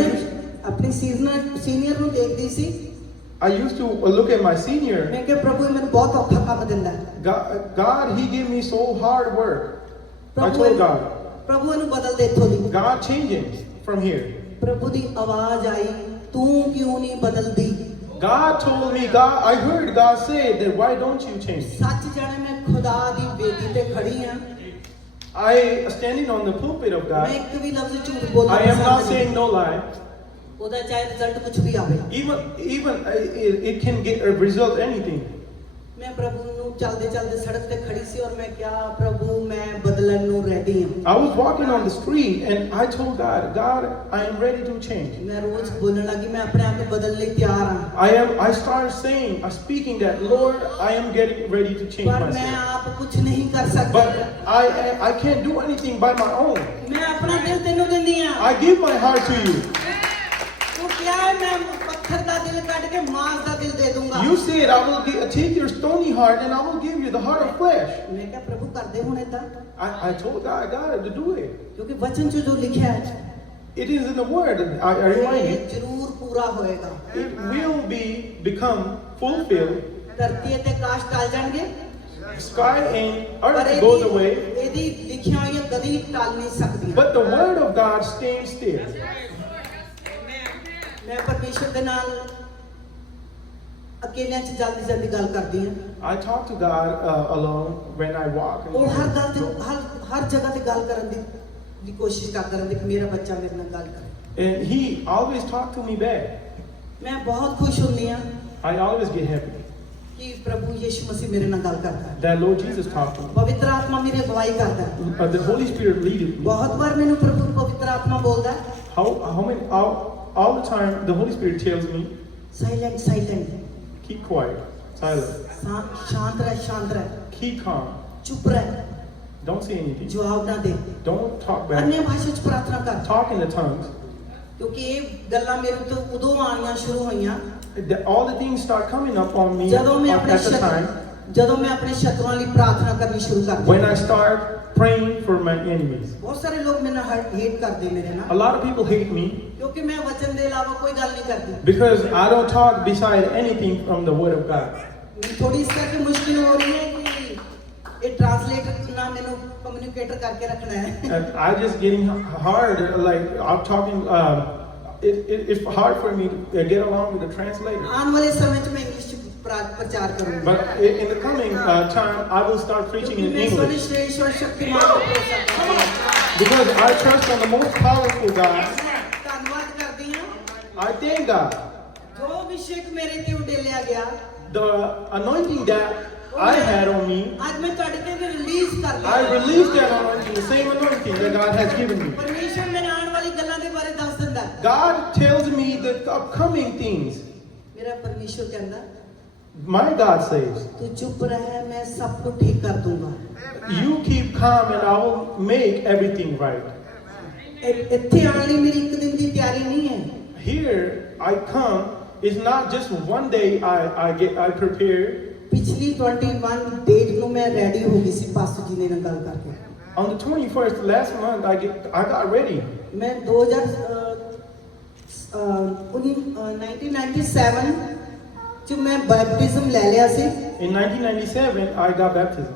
ਆਪਣੇ ਸੀਨੀਅਰ ਨੂੰ ਦੇਖਦੀ ਸੀ। I used to look at my senior. ਮੈਂ ਕਿਹਾ ਪ੍ਰਭੂ ਇਹ ਮੈਨੂੰ ਬਹੁਤ ਔਖਾ ਕੰਮ ਦਿੰਦਾ ਹੈ। God, He gave me so hard work. I told God, ਪ੍ਰਭੂ ਇਹਨੂੰ ਬਦਲ ਦੇ ਇੱਥੋਂ ਦੀ। God, change him from here. ਪ੍ਰਭੂ ਦੀ ਆਵਾਜ਼ ਆਈ, ਤੂੰ ਕਿਉਂ ਨਹੀਂ ਬਦਲਦੀ? God told me, I heard God say that why don't you change? ਸੱਚ ਜਾਣੇ ਮੈਂ ਖੁਦਾ ਦੀ ਬੇਟੀ ਤੇ ਖੜੀ ਹਾਂ। I standing on the pulpit of ਮੈਂ God. ਇੱਕ ਵੀ ਲਫ਼ਜ਼ ਝੂਠ ਬੋਲਣਾ I am not ਪਸੰਦ ਨਹੀਂ। saying no lie. ਉਹਦਾ ਚਾਹੇ ਰਿਜ਼ਲਟ ਕੁਝ ਵੀ ਆਵੇ। Even it can get a result anything. ਮੈਂ ਪ੍ਰਭੂ ਨੂੰ ਚਲਦੇ ਚਲਦੇ ਸੜਕ ਤੇ ਖੜੀ ਸੀ ਔਰ ਮੈਂ ਕਿਹਾ ਪ੍ਰਭੂ ਮੈਂ ਬਦਲਣ ਨੂੰ ਰੈਡੀ ਹਾਂ। I was walking on the street and I told God, I am ready to change. ਮੈਂ ਰੋਜ਼ ਬੋਲਣ ਲੱਗੀ ਮੈਂ ਆਪਣੇ ਆਪ ਨੂੰ ਬਦਲਣ ਲਈ ਤਿਆਰ ਹਾਂ। I started speaking that, Lord, I am getting ready to change ਪਰ ਮੈਂ myself. ਆਪ ਕੁਝ ਨਹੀਂ ਕਰ ਸਕਦਾ। But I can't do anything by my own. ਮੈਂ ਆਪਣਾ ਦਿਲ ਤੈਨੂੰ ਦਿੰਦੀ ਹਾਂ। I give my heart to you. ਤੂੰ ਕਿਹਾ ਹੈ ਮੈਂ ਪੱਥਰ ਦਾ ਦਿਲ ਕੱਢ ਕੇ ਮਾਂਸ ਦਾ ਦਿਲ ਦੇ ਦੂੰਗਾ। You said I will take your stony heart and I will give you the heart of flesh. ਮੈਂ ਕਿਹਾ ਪ੍ਰਭੂ ਕਰਦੇ ਹੁਣ ਏਦਾਂ, I told God to do it. ਕਿਉਂਕਿ ਵਚਨ 'ਚ ਜੋ ਲਿਖਿਆ ਹੈ It is in the word. I remind you. ਇਹ ਜ਼ਰੂਰ ਪੂਰਾ ਹੋਏਗਾ। It will become fulfilled. ਧਰਤੀ ਅਤੇ ਆਕਾਸ਼ ਟਲ ਜਾਣਗੇ Sky and ਪਰ earth goes away, ਇਹਦੀ ਲਿਖੀਆਂ ਹੋਈਆਂ ਕਦੀ ਟਲ ਨਹੀਂ ਸਕਦੀਆਂ। but the word of God stands still. ਮੈਂ ਪਰਮੇਸ਼ਰ ਦੇ ਨਾਲ ਅਕੇਲਿਆਂ 'ਚ ਜਲਦੀ ਗੱਲ ਕਰਦੀ ਹਾਂ। I talk to God alone when I walk. ਉਹ ਹਰ ਗੱਲ ਤੇ ਹਰ ਜਗ੍ਹਾ ਤੇ ਗੱਲ ਕਰਨ ਦੀ ਕੋਸ਼ਿਸ਼ ਕਰਦਾ ਰਹਿੰਦਾ ਕਿ ਮੇਰਾ ਬੱਚਾ ਮੇਰੇ ਨਾਲ ਗੱਲ ਕਰੇ। And he always talked to me back. मैं बहुत खुश ਹੁੰਦੀ ਹਾਂ I always get happy ਕਿ ਪ੍ਰਭੂ ਯਿਸੂ ਮਸੀਹ ਮੇਰੇ ਨਾਲ ਗੱਲ ਕਰਦਾ ਹੈ that Lord Jesus talked to me. ਪਵਿੱਤਰ ਆਤਮਾ ਮੇਰੀ ਅਗਵਾਈ ਕਰਦਾ ਹੈ The Holy Spirit leaded me. ਬਹੁਤ ਵਾਰ ਮੈਨੂੰ ਪ੍ਰਭੂ ਪਵਿੱਤਰ ਆਤਮਾ ਬੋਲਦਾ ਹੈ All the time the Holy Spirit tells me, silent keep quiet, silent, ਸ਼ਾਂਤ ਰਹਿ keep calm, ਚੁੱਪ ਰਹਿ don't say anything, ਜਵਾਬ ਨਾ ਦੇ don't talk back, अन्य भाषा ਚ ਪ੍ਰਾਰਥਨਾ ਕਰ talk in the tongues. ਕਿਉਂਕਿ ਇਹ ਗੱਲਾਂ ਮੇਰੇ ਤੋਂ ਉਦੋਂ ਆਉਣੀਆਂ ਸ਼ੁਰੂ ਹੋਈਆਂ All the things start coming up on me ਜਦੋਂ ਮੈਂ ਆਪਣੇ at the time ਜਦੋਂ ਮੈਂ ਆਪਣੇ ਸ਼ਤਰੂਆਂ ਲਈ ਪ੍ਰਾਰਥਨਾ ਕਰਨੀ ਸ਼ੁਰੂ ਕਰ when I start praying for my enemies. ਬਹੁਤ ਸਾਰੇ ਲੋਕ ਮੈਨੂੰ ਹੇਟ ਕਰਦੇ ਮੇਰੇ A ਨਾਲ lot of people hate me ਕਿਉਂਕਿ ਮੈਂ ਵਚਨ ਦੇ ਇਲਾਵਾ ਕੋਈ ਗੱਲ ਨਹੀਂ ਕਰਦੀ because I don't talk beside anything from the Word of God. ਮੈਨੂੰ ਥੋੜੀ ਇਸ ਕਰਕੇ ਮੁਸ਼ਕਿਲ ਹੋ ਰਹੀ ਹੈ ਕਿ ਇਹ ਟ੍ਰਾਂਸਲੇਟਰ ਨਾਲ ਮੈਨੂੰ ਕਮਿਊਨੀਕੇਟਰ ਕਰਕੇ ਰੱਖਣਾ ਹੈ And I just getting hard, like I'm talking. It's hard for me to get along with the translator. ਆਉਣ ਵਾਲੇ ਸਮੇਂ 'ਚ ਮੈਂ ਇੰਗਲਿਸ਼ 'ਚ ਪ੍ਰਚਾਰ ਕਰੂੰਗਾ But in the coming time, I will start preaching in ਮੈਂ English ਸਰਵਸ਼੍ਰੇਸ਼ਟ ਔਰ ਸ਼ਕਤੀਮਾਨ ਤੇ ਭਰੋਸਾ ਕਰਦੀ ਹਾਂ because I trust on the most powerful God. ਧੰਨਵਾਦ ਕਰਦੀ ਹਾਂ I thank God. ਜੋ ਅਭਿਸ਼ੇਕ ਮੇਰੇ ਤੇ ਉਡੇਲਿਆ ਗਿਆ The anointing that I had on me, ਅੱਜ ਮੈਂ ਤੁਹਾਡੇ ਤੇ ਵੀ ਰਿਲੀਜ਼ ਕਰ I released that anointing, the same anointing that God has given me. ਪਰਮੇਸ਼ਰ ਮੈਨੂੰ ਆਉਣ ਵਾਲੀ ਗੱਲਾਂ ਦੇ ਬਾਰੇ ਦੱਸ ਦਿੰਦਾ ਹੈ। God tells me the upcoming things. ਮੇਰਾ ਪਰਮੇਸ਼ਰ ਕਹਿੰਦਾ My God says, ਤੂੰ ਚੁੱਪ ਰਹਿ ਮੈਂ ਸਭ ਕੁਝ ਠੀਕ ਕਰ ਦੂੰਗਾ you keep calm and I will make everything right. ਇੱਥੇ ਆਉਣ ਲਈ ਮੇਰੀ ਇੱਕ ਦਿਨ ਦੀ ਤਿਆਰੀ ਨਹੀਂ ਹੈ Here I come, it's not just one day I prepare. ਪਿਛਲੀ 21 ਡੇਟ ਨੂੰ ਮੈਂ ਰੈਡੀ ਹੋ ਗਈ ਸੀ ਪਾਸਟਰ ਜੀ ਨੇ ਨਾਲ ਗੱਲ ਕਰਕੇ On the 21st last month, I got ready. ਮੈਂ 1997 ਚ ਮੈਂ ਬੈਪਟਿਜ਼ਮ ਲੈ ਲਿਆ ਸੀ In 1997, I got baptism.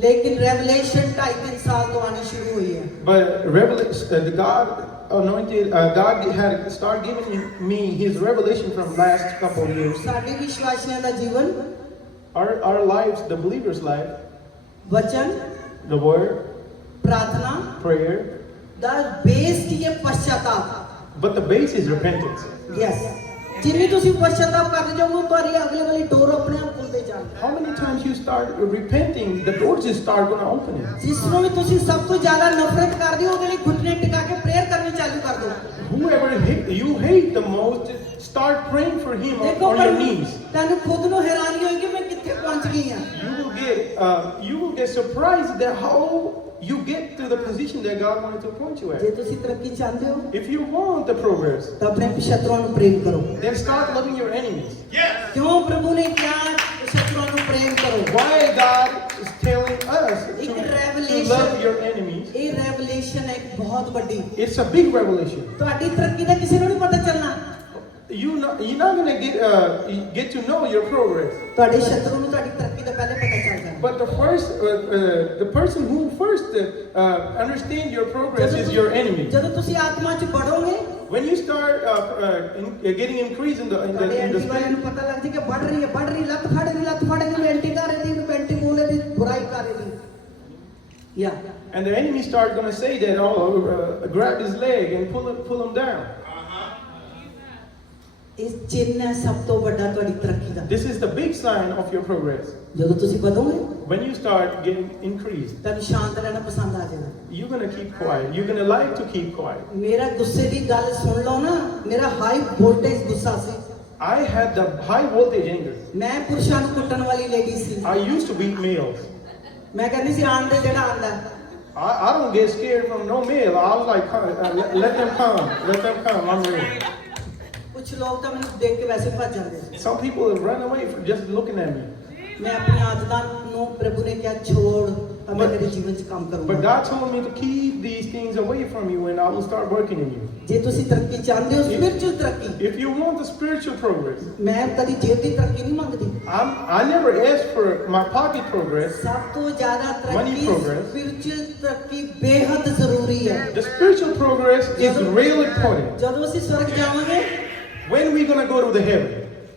ਲੇਕਿਨ ਰੈਵਲੇਸ਼ਨ 2.5 ਸਾਲ ਤੋਂ ਆਣੀ ਸ਼ੁਰੂ ਹੋਈ ਹੈ But revelation, God anointed, God had started giving me His revelation from last couple of years. ਸਾਡੇ ਵਿਸ਼ਵਾਸੀਆਂ ਦਾ ਜੀਵਨ Our lives, the believer's life, ਵਚਨ the word, ਪ੍ਰਾਰਥਨਾ prayer, ਦਾ ਬੇਸ ਕੀ ਹੈ ਪਛਤਾਪ but the base is repentance. Yes ਜਿੰਨੀ ਤੁਸੀਂ ਪਛਤਾਪ ਕਰਦੇ ਜਾਓਗੇ ਤੁਹਾਡੀ ਅਗਲੇ ਵਾਲੀ ਡੋਰ ਆਪਣੇ ਆਪ ਖੁੱਲਦੇ ਜਾਣਗੇ How many times you start repenting, the doors just start going to open it. ਜਿਸ ਨੂੰ ਵੀ ਤੁਸੀਂ ਸਭ ਤੋਂ ਜ਼ਿਆਦਾ ਨਫ਼ਰਤ ਕਰਦੇ ਹੋ ਉਹਦੇ ਲਈ ਘੁਟਨੇ ਟਿਕਾ ਕੇ ਪ੍ਰੇਅਰ ਕਰਨੀ ਚਾਲੂ ਕਰ ਦਿਓ Whoever you hate the most, start praying for him ਦੇਖੋ on your knees. ਤੁਹਾਨੂੰ ਖੁਦ ਨੂੰ ਹੈਰਾਨੀ ਹੋਏਗੀ ਮੈਂ ਕਿੱਥੇ ਪਹੁੰਚ ਗਈ ਹਾਂ You will get surprised that how you get to the position that God wanted to point you ਜੇ at. ਤੁਸੀਂ ਤਰੱਕੀ ਚਾਹੁੰਦੇ ਹੋ If you want the progress, ਤਾਂ ਆਪਣੇ ਸ਼ਤਰੂਆਂ ਨੂੰ ਪ੍ਰੇਮ ਕਰੋ then start loving your enemies. ਕਿਉਂ ਪ੍ਰਭੂ ਨੇ ਕਿਹਾ ਸ਼ਤਰੂਆਂ ਨੂੰ ਪ੍ਰੇਮ ਕਰੋ Why God is telling us ਇੱਕ to revelation love your enemies? ਇਹ ਰੈਵਲੇਸ਼ਨ ਹੈ ਇੱਕ ਬਹੁਤ ਵੱਡੀ It's a big revelation. ਤੁਹਾਡੀ ਤਰੱਕੀ ਦਾ ਕਿਸੇ ਨੂੰ ਨਹੀਂ ਪਤਾ ਚੱਲਣਾ You're not going to get to know your progress. ਤੁਹਾਡੇ ਸ਼ਤਰੂ ਨੂੰ ਤੁਹਾਡੀ ਤਰੱਕੀ ਦਾ ਪਹਿਲੇ ਪਤਾ ਚੱਲ ਜਾਂਦਾ But the person who first understand your progress is your enemy. ਜਦੋਂ ਤੁਸੀਂ ਆਤਮਾ 'ਚ ਬੜੋਗੇ When you start getting increase in the ਤੁਹਾਡੇ ਐਂਟੀ ਵਾਲਿਆਂ ਨੂੰ ਪਤਾ ਲੱਗ ਜੇ ਕਿ ਵੱਧ ਰਹੀ ਲੱਤ ਫੜ ਰਹੀ ਐਂਟੀ ਕਰ ਰਹੀ ਹੈ ਪੈਂਟੀ ਬੋਲੇ ਦੀ ਬੁਰਾਈ ਕਰ ਰਹੀ ਹੈ and the enemy start going to say that grab his leg and pull him down. ਇਸ ਚਿੰਨ ਹੈ ਸਭ ਤੋਂ ਵੱਡਾ ਤੁਹਾਡੀ ਤਰੱਕੀ ਦਾ This is the big sign of your progress. ਜਦੋਂ ਤੁਸੀਂ ਵਧੋਗੇ When you start getting increased, ਤੁਹਾਨੂੰ ਸ਼ਾਂਤ ਰਹਿਣਾ ਪਸੰਦ ਆ ਜਾਏਗਾ you're going to keep quiet. You're going to like to keep quiet. ਮੇਰਾ ਗੁੱਸੇ ਦੀ ਗੱਲ ਸੁਣ ਲਓ ਨਾ ਮੇਰਾ ਹਾਈ ਵੋਲਟੇਜ ਗੁੱਸਾ ਸੀ I had the high voltage anger. ਮੈਂ ਪੁਰਸ਼ਾਂ ਨੂੰ ਕੁੱਟਣ ਵਾਲੀ ਲੇਡੀ ਸੀ I used to beat males. ਮੈਂ ਕਹਿੰਦੀ ਸੀ ਆਣ ਦੇ ਜਿਹੜਾ ਆਂਦਾ I don't get scared from no male. I was like, let them come. Let them come. I'm ready. ਕੁਝ ਲੋਕ ਤਾਂ ਮੈਨੂੰ ਦੇਖ ਕੇ ਵੈਸੇ ਭੱਜ ਜਾਂਦੇ ਸੀ Some people run away from just looking at me. ਮੈਂ ਆਪਣੀ ਆਦਤਾਂ ਨੂੰ ਪ੍ਰਭੂ ਨੇ ਕਿਹਾ ਛੋੜ ਤਾਂ ਮੈਂ ਤੇਰੇ ਜੀਵਨ 'ਚ ਕੰਮ But ਕਰੂੰਗਾ God told me to keep these things away from you and I will start working in you. ਜੇ ਤੁਸੀਂ ਤਰੱਕੀ ਚਾਹੁੰਦੇ ਹੋ ਸਪਿਰਚੁਅਲ ਤਰੱਕੀ If you want the spiritual progress, ਮੈਂ ਕਦੀ ਜੇਬ ਦੀ ਤਰੱਕੀ ਨਹੀਂ ਮੰਗਦੀ I never asked for my pocket progress. ਸਭ ਤੋਂ ਜ਼ਿਆਦਾ Money ਤਰੱਕੀ progress. ਸਪਿਰਚੁਅਲ ਤਰੱਕੀ ਬੇਹੱਦ ਜ਼ਰੂਰੀ ਹੈ The spiritual progress is real important. ਜਦੋਂ ਅਸੀਂ ਸਵਰਗ ਜਾਵਾਂਗੇ When we going to go to the heaven?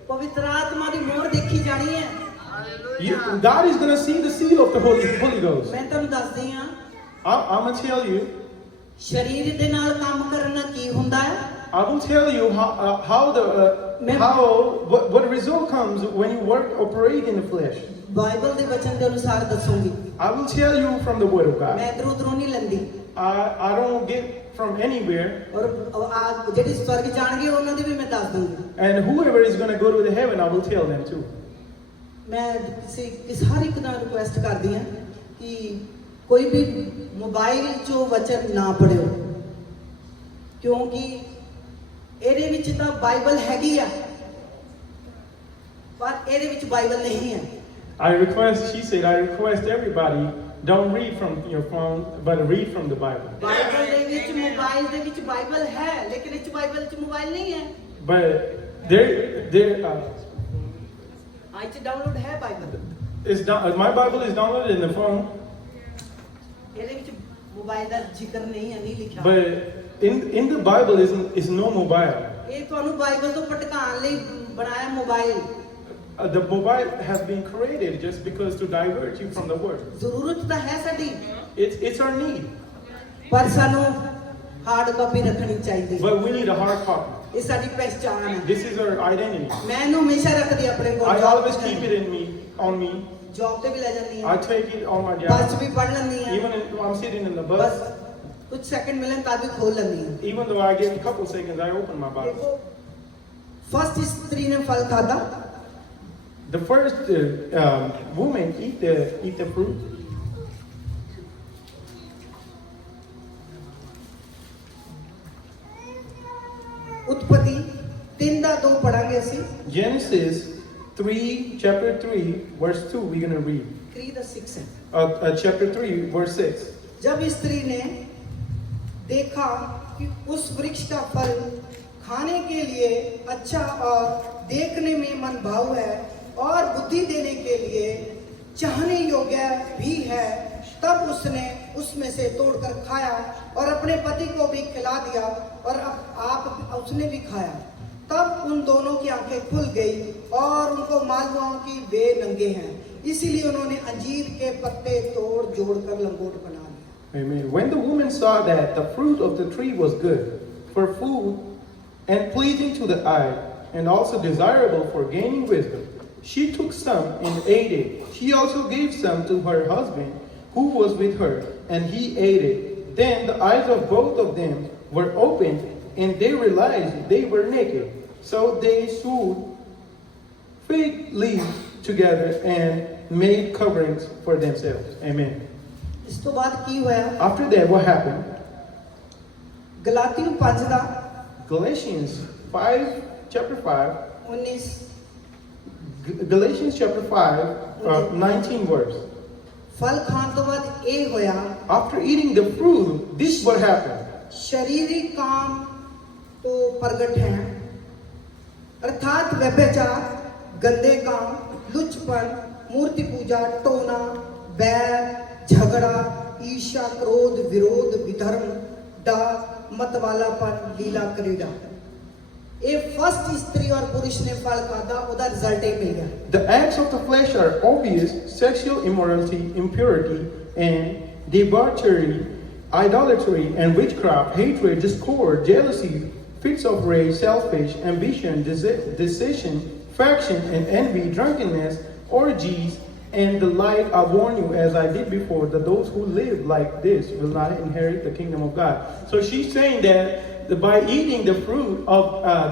ਪਵਿੱਤਰ ਆਤਮਾ ਦੀ ਮੋਹਰ ਦੇਖੀ ਜਾਣੀ ਹੈ God is going to see the seal of the Holy Ghost. ਮੈਂ ਤੁਹਾਨੂੰ ਦੱਸਦੀ ਹਾਂ I'm going to tell you, ਸਰੀਰ ਦੇ ਨਾਲ ਕੰਮ ਕਰਨ ਨਾਲ ਕੀ ਹੁੰਦਾ ਹੈ I will tell you what result comes when you operate in the flesh. Bible ਦੇ ਵਚਨ ਦੇ ਅਨੁਸਾਰ ਦੱਸੂਗੀ। I will tell you from the word of God. ਮੈਂ ਇਧਰੋਂ ਉਧਰੋਂ ਨਹੀਂ ਲੈਂਦੀ। I don't get from anywhere. ਔਰ ਜਿਹੜੀ ਸਵਰਗ ਜਾਣਗੇ ਉਹਨਾਂ ਦੀ ਵੀ ਮੈਂ ਦੱਸ ਦੂੰਗੀ। And whoever is going to go to the heaven, I will tell them too. ਮੈਂ ਹਰ ਇੱਕ ਨਾਲ ਰਿਕੁਐਸਟ ਕਰਦੀ ਹਾਂ ਕਿ ਕੋਈ ਵੀ ਮੋਬਾਈਲ 'ਚੋਂ ਵਚਨ ਨਾ ਪੜਿਓ, ਕਿਉਂਕਿ ਇਹਦੇ ਵਿੱਚ ਤਾਂ ਬਾਈਬਲ ਹੈਗੀ ਆ ਪਰ ਇਹਦੇ ਵਿੱਚ ਬਾਈਬਲ ਨਹੀਂ ਹੈ। She said, I request everybody, don't read from your phone, but read from the Bible. Bible ਦੇ ਵਿੱਚ ਮੋਬਾਈਲ ਦੇ ਵਿੱਚ ਬਾਈਬਲ ਹੈ, ਲੇਕਿਨ ਇਹ 'ਚ ਬਾਈਬਲ 'ਚ ਮੋਬਾਈਲ ਨਹੀਂ ਹੈ। But ਆਈ 'ਚ ਡਾਊਨਲੋਡ ਹੈ Bible. my Bible is downloaded in the phone. ਇਹਦੇ ਵਿੱਚ ਮੋਬਾਈਲ ਦਾ ਜ਼ਿਕਰ ਨਹੀਂ ਹੈ, ਨਹੀਂ ਲਿਖਿਆ। But in the Bible is no mobile. ਇਹ ਤੁਹਾਨੂੰ ਬਾਈਬਲ ਤੋਂ ਭਟਕਾਉਣ ਲਈ ਬਣਾਇਆ mobile. The mobile has been created just because to divert you from the word. ਜ਼ਰੂਰਤ ਤਾਂ ਹੈ ਸਾਡੀ। It's our need. ਪਰ ਸਾਨੂੰ ਹਾਰਡ ਕਾਪੀ ਰੱਖਣੀ ਚਾਹੀਦੀ। But we need a hard copy. ਇਹ ਸਾਡੀ ਪਹਿਚਾਣ ਹੈ। This is our identity. ਮੈਂ ਇਹਨੂੰ ਹਮੇਸ਼ਾ ਰੱਖਦੀ ਆਪਣੇ ਕੋਲ। I always keep it on me. Job ਤੇ ਵੀ ਲੈ ਜਾਂਦੀ ਹਾਂ। I take it on my ਬੱਸ job. ਵੀ ਪੜ ਲੈਂਦੀ ਹਾਂ। Even if I'm sitting in the ਬਸ bus, ਕੁਝ ਸੈਕਿੰਡ ਮਿਲਣ ਤਾਂ ਵੀ ਖੋਲ ਲੈਂਦੀ ਹਾਂ। even though I get a couple seconds, I open my Bible. ਦੇਖੋ ਫਸਟ ਇਸਤਰੀ ਨੇ ਫਲ ਖਾਧਾ। The first woman eat the fruit. ਉਤਪਤੀ 3 ਦਾ 2 ਪੜਾਂਗੇ ਅਸੀਂ। Genesis 3, chapter 3, verse 2, we're going to read. 3 ਦਾ 6 है। Chapter 3, verse 6. जब स्त्री ने देखा कि उस वृक्ष का फल खाने के लिए अच्छा और देखने में मनभाऊ है और बुद्धि देने के लिए चाहने योग्य भी है, तब उसने उसमें से तोड़कर खाया और अपने पति को भी खिला दिया और आप उसने भी खाया। तब उन दोनों की आंखें खुल गई और उनको मालूम हुआ कि वे नंगे हैं, इसीलिए उन्होंने अंजीर के पत्ते तोड़ जोड़कर लंगोट बना लिया। Amen. When the woman saw that the fruit of the tree was good for food and pleasing to the eye and also desirable for gaining wisdom, she took some and ate it. She also gave some to her husband who was with her, and he ate it. Then the eyes of both of them were opened, and they realized they were naked. So they sewed fig leaves together and made coverings for themselves. Amen. इस तो बाद की हुआ? After that, what happened? गलातियों 5 ਦਾ Galatians 5, chapter 5. 19 Galatians chapter 5, 19 verse. फल खान तो बाद ये होया। After eating the fruit, this what happened. शारीरिक काम तो प्रगट हैं, अर्थात व्यभिचार, गंदे काम, लुचपन, मूर्ति पूजा, टोना, बैर, झगड़ा, ईर्ष्या, क्रोध, विरोध, विधर्म, डाक, मतवालापन, लीला, क्रीड़ा। ये फर्स्ट स्त्री और पुरुष ने फल खाधा, उदा रिजल्ट ही मिल गया। The acts of the flesh are obvious: sexual immorality, impurity, and debauchery, idolatry, and witchcraft, hatred, discord, jealousy, fits of rage, selfish ambition, decision, faction, and envy, drunkenness, orgies, and the like. I warn you, as I did before, that those who live like this will not inherit the kingdom of God. So she's saying that by eating the fruit of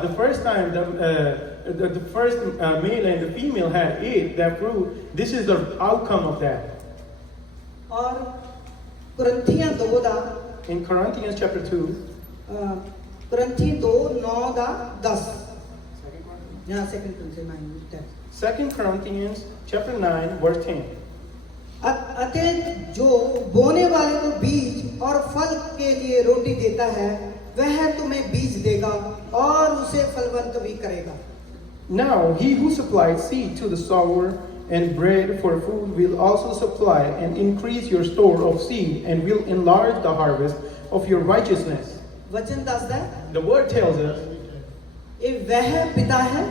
the first time the first male and the female had ate that fruit, this is the outcome of that. और कुरिन्थियां 2 ਦਾ In Corinthians chapter 2, कुरिन्थी 2:9-10 यहाँ सेकंड कुरिन्थी 2 Corinthians chapter 9 verse 10. अतः जो बोने वाले को बीज और फल के लिए रोटी देता है, वह तुम्हें बीज देगा और उसे फलवंत भी करेगा। Now he who supplied seed to the sower and bread for food will also supply and increase your store of seed and will enlarge the harvest of your righteousness. वचन दसदा है, The word tells us ये वह पिता है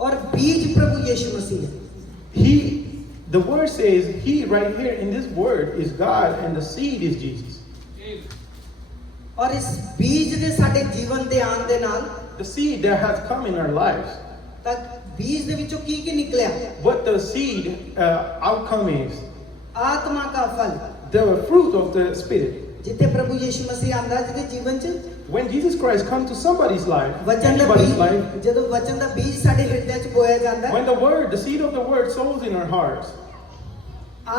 और बीज प्रभु यीशु मसीह है। the word says he right here in this word is God and the seed is Jesus. ਔਰ ਇਸ ਬੀਜ ਦੇ ਸਾਡੇ ਜੀਵਨ ਦੇ ਆਉਣ ਦੇ ਨਾਲ the seed that has come in our lives, ਤਾਂ ਬੀਜ ਦੇ ਵਿੱਚੋਂ ਕੀ ਨਿਕਲਿਆ? what the seed outcome is, ਆਤਮਾ ਦਾ ਫਲ। the fruit of the Spirit. ਜਿੱਥੇ ਪ੍ਰਭੂ ਯੀਸ਼ੂ ਮਸੀਹ ਆਂਦਾ ਜਿਹਦੇ ਜੀਵਨ 'ਚ When Jesus Christ comes to somebody's life, ਵਚਨ ਦਾ anybody's life, ਬੀਜ, ਜਦੋਂ ਵਚਨ ਦਾ ਬੀਜ ਸਾਡੇ ਹਿਰਦੇ 'ਚ ਬੋਇਆ ਜਾਂਦਾ ਹੈ, when the word, the seed of the word sows in our hearts,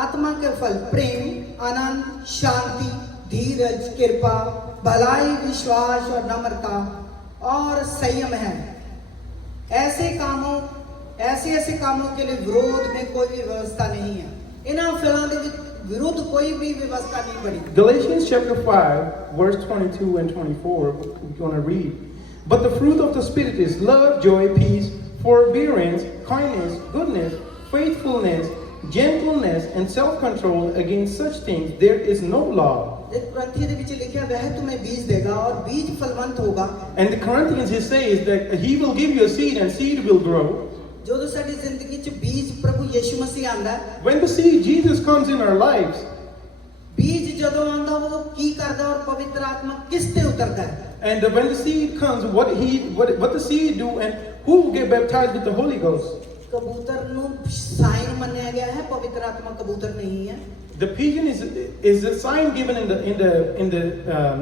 आत्मा के फल प्रेम, आनंद, शांति, धीरज, कृपा, भलाई, विश्वास और नम्रता और संयम है। ऐसे कामों के लिए विरोध में कोई भी व्यवस्था नहीं है। इन्हां फलों के विरुद्ध कोई भी व्यवस्था नहीं बनी। Galatians chapter 5, verse 22 and 24, we're going to read. But the fruit of the Spirit is love, joy, peace, forbearance, kindness, goodness, faithfulness, gentleness, and self-control. Against such things there is no law. कुरिन्थियों ਦੇ ਵਿੱਚ ਲਿਖਿਆ ਵह तुम्हें बीज देगा और बीज फलवंत होगा। And the Corinthians, he says that he will give you a seed and seed will grow. ਜਦੋਂ ਸਾਡੀ ਜ਼ਿੰਦਗੀ 'ਚ ਬੀਜ ਪ੍ਰਭੂ ਯੀਸ਼ੂ ਮਸੀਹ ਆਂਦਾ ਹੈ, When the seed Jesus comes in our lives, ਬੀਜ ਜਦੋਂ ਆਂਦਾ ਉਹ ਕੀ ਕਰਦਾ ਔਰ ਪਵਿੱਤਰ ਆਤਮਾ ਕਿਸ ਤੇ ਉਤਰਦਾ ਹੈ? and when the seed comes, what the seed do, and who will get baptized with the Holy Ghost? ਕਬੂਤਰ ਨੂੰ ਸਾਈਨ ਮੰਨਿਆ ਗਿਆ ਹੈ, ਪਵਿੱਤਰ ਆਤਮਾ ਕਬੂਤਰ ਨਹੀਂ ਹੈ। The pigeon is a sign given in the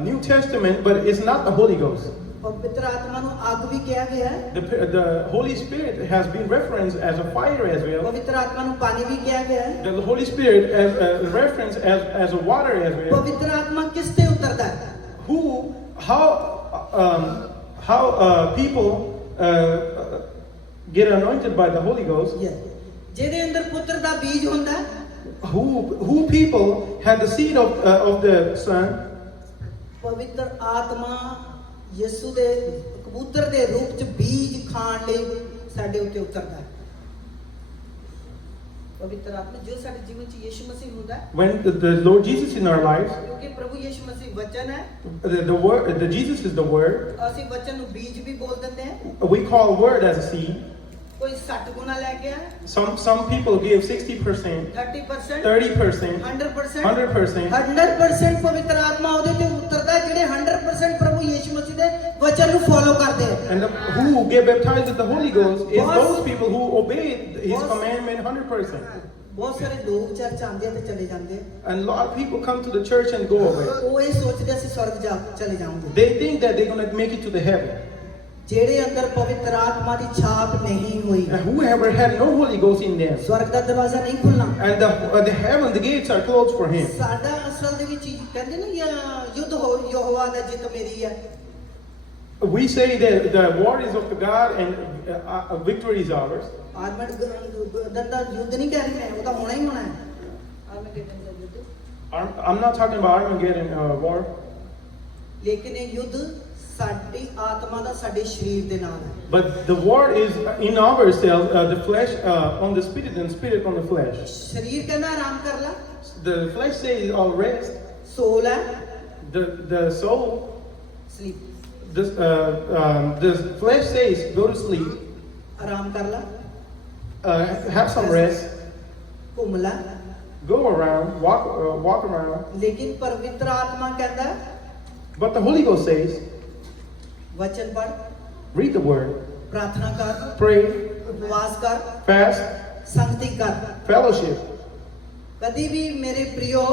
New Testament, but it's not the Holy Ghost. ਪਵਿੱਤਰ ਆਤਮਾ ਨੂੰ ਅੱਗ ਵੀ ਕਿਹਾ ਗਿਆ ਹੈ। The Holy Spirit has been referenced as a fire as well. ਪਵਿੱਤਰ ਆਤਮਾ ਨੂੰ ਪਾਣੀ ਵੀ ਕਿਹਾ ਗਿਆ ਹੈ। The Holy Spirit as a reference as a water as well. ਪਵਿੱਤਰ ਆਤਮਾ ਕਿਸ ਤੇ ਉਤਰਦਾ ਹੈ? How people get anointed by the Holy Ghost? ਜਿਹਦੇ ਅੰਦਰ ਪੁੱਤਰ ਦਾ ਬੀਜ ਹੁੰਦਾ ਹੈ, Who people have the seed of the Son? ਪਵਿੱਤਰ ਆਤਮਾ ਯਿਸੂ ਦੇ ਕਬੂਤਰ ਦੇ ਰੂਪ 'ਚ ਬੀਜ ਖਾਣ ਲਈ ਸਾਡੇ ਉੱਤੇ ਉਤਰਦਾ ਹੈ। ਪਵਿੱਤਰ ਆਤਮਾ ਜੋ ਸਾਡੇ ਜੀਵਨ 'ਚ ਯਿਸੂ ਮਸੀਹ ਹੁੰਦਾ ਹੈ, When the Lord Jesus in our lives, ਕਿਉਂਕਿ ਪ੍ਰਭੂ ਯਿਸੂ ਮਸੀਹ ਵਚਨ ਹੈ, the word, the Jesus is the word. ਅਸੀਂ ਵਚਨ ਨੂੰ ਬੀਜ ਵੀ ਬੋਲ ਦਿੰਦੇ ਹਾਂ। We call word as a seed. ਕੋਈ 60 ਗੁਣਾ ਲੈ ਕੇ ਆਇਆ, Some people give 60%, 30%, 30%, 100%, 100%. 100% ਪਵਿੱਤਰ ਆਤਮਾ ਉਹਦੇ ਤੇ ਉਤਰਦਾ ਹੈ ਜਿਹੜੇ 100% ਪ੍ਰਭੂ ਯੀਸ਼ੂ ਮਸੀਹ ਦੇ ਵਚਨ ਨੂੰ ਫੋਲੋ ਕਰਦੇ ਆ। And who get baptized with the Holy Ghost is Boss- those people who obey His Boss- commandment 100%. ਬਹੁਤ ਸਾਰੇ ਲੋਕ ਚਰਚ ਆਉਂਦੇ ਆ ਤੇ ਚਲੇ ਜਾਂਦੇ ਆ। And a lot of people come to the church and go away. ਉਹ ਇਹ ਸੋਚਦੇ ਅਸੀਂ ਸਵਰਗ ਜਾ ਚਲੇ ਜਾਵਾਂਗੇ। They think that they're going to make it to the heaven. ਜਿਹੜੇ ਅੰਦਰ ਪਵਿੱਤਰ ਆਤਮਾ ਦੀ ਛਾਪ ਨਹੀਂ ਹੋਈ, And whoever had no Holy Ghost in them, ਸਵਰਗ ਦਾ ਦਰਵਾਜ਼ਾ ਨਹੀਂ ਖੁੱਲਣਾ। and the heaven, the gates are closed for him. ਸਾਡਾ ਅਸਲ ਦੇ ਵਿੱਚ ਕਹਿੰਦੇ ਨਾ ਯੁੱਧ ਹੋ ਯਹੋਵਾ ਦਾ ਜਿੱਤ ਮੇਰੀ ਹੈ। We say that the war is of the God and victory is ours. Armed ਦਾ ਯੁੱਧ ਨਹੀਂ ਕਹਿ ਰਹੀ ਮੈਂ, ਉਹ ਤਾਂ ਹੋਣਾ ਹੀ ਹੋਣਾ ਹੈ। ਆਰਮਗੇਡਨ ਦਾ ਯੁੱਧ, I'm not talking about Armageddon war. ਲੇਕਿਨ ਇਹ ਯੁੱਧ ਸਾਡੀ ਆਤਮਾ ਦਾ ਸਾਡੇ ਸਰੀਰ ਦੇ ਨਾਲ ਹੈ। But the war is in ourselves, the flesh on the spirit and spirit on the flesh. ਸਰੀਰ ਕਹਿੰਦਾ ਆਰਾਮ ਕਰ ਲੈ, The flesh says, "I'll rest." ਸੋ ਲੈ, The soul, sleep, the flesh says, "Go to sleep, ਆਰਾਮ ਕਰ ਲੈ, have some rest, ਘੁੰਮ ਲੈ। go around, walk around." ਲੇਕਿਨ ਪਵਿੱਤਰ ਆਤਮਾ ਕਹਿੰਦਾ But the Holy Ghost says, ਵਚਨ ਪੜ, "Read the word, ਪ੍ਰਾਰਥਨਾ ਕਰ, pray, ਉਪਵਾਸ ਕਰ, fast, ਸੰਗਤੀ ਕਰ। fellowship." ਕਦੀ ਵੀ ਮੇਰੇ ਪ੍ਰਿयो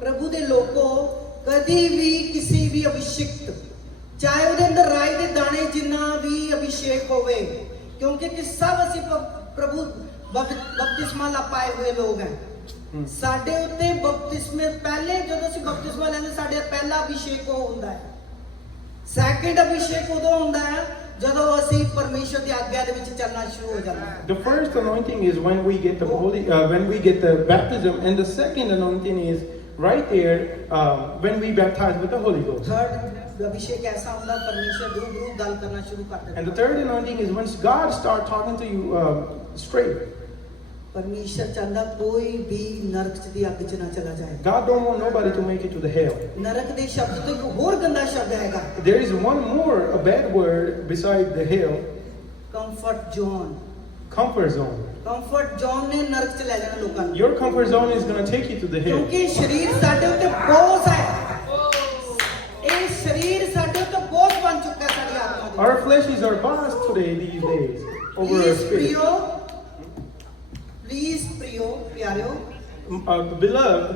ਪ੍ਰਭੂ ਦੇ ਲੋਕੋ, ਕਦੀ ਵੀ ਕਿਸੇ ਵੀ ਅਭਿਸ਼ੇਕਤ, ਚਾਹੇ ਉਹਦੇ ਅੰਦਰ ਰਾਈ ਦੇ ਦਾਣੇ ਜਿੰਨਾ ਵੀ ਅਭਿਸ਼ੇਕ ਹੋਵੇ, ਕਿਉਂਕਿ ਕਿ ਸਭ ਅਸੀਂ ਪ੍ਰਭੂ ਬਪਤਿਸਮਾ ਲਾ ਪਾਏ ਹੋਏ ਲੋਕ ਹੈ। ਸਾਡੇ ਉੱਤੇ ਬਪਤਿਸਮੇ ਪਹਿਲੇ ਜਦੋਂ ਅਸੀਂ ਬਪਤਿਸਮਾ ਲੈਂਦੇ ਸਾਡੇ ਪਹਿਲਾ ਅਭਿਸ਼ੇਕ ਉਹ ਹੁੰਦਾ ਹੈ। ਸੈਕਿੰਡ ਅਭਿਸ਼ੇਕ ਉਦੋਂ ਹੁੰਦਾ ਹੈ ਜਦੋਂ ਅਸੀਂ ਪਰਮੇਸ਼ਰ ਦੀ ਆਗਿਆ ਦੇ ਵਿੱਚ ਚੱਲਣਾ ਸ਼ੁਰੂ ਹੋ ਜਾਂਦਾ ਹੈ। The first anointing is when we get when we get the baptism, and the second anointing is right there when we baptize with the Holy Ghost. Third Abhishek ਐਸਾ ਹੁੰਦਾ ਪਰਮੇਸ਼ਰ ਰੂਬਰੂ ਗੱਲ ਕਰਨਾ ਸ਼ੁਰੂ ਕਰ ਦਿੰਦਾ। And the third anointing is when God starts talking to you straight. ਪਰਮੇਸ਼ਰ ਚਾਹੁੰਦਾ ਕੋਈ ਵੀ ਨਰਕ ਦੀ ਅੱਗ 'ਚ ਨਾ ਚਲਾ ਜਾਏ। God don't want nobody to make it to the hell. ਨਰਕ ਦੇ ਸ਼ਬਦ ਤੋਂ ਇੱਕ ਹੋਰ ਗੰਦਾ ਸ਼ਬਦ ਹੈਗਾ, There is one more a bad word beside the hell, comfort zone. comfort zone. Comfort zone ਨੇ ਨਰਕ 'ਚ ਲੈ ਜਾਣਾ ਲੋਕਾਂ ਨੂੰ, Your comfort zone is going to take you to the hell. ਕਿਉਂਕਿ ਸਰੀਰ ਸਾਡੇ ਉੱਤੇ ਬੋਝ ਹੈ। ਇਹ शरीर ਸਾਡੇ ਤੋਂ ਬੋਝ ਬਣ ਚੁੱਕਾ ਹੈ ਸਾਡੀ ਆਤਮਾ ਦੇ Our flesh is our boss today, these days, over our spirit. Please प्रियो प्यारियो Beloved,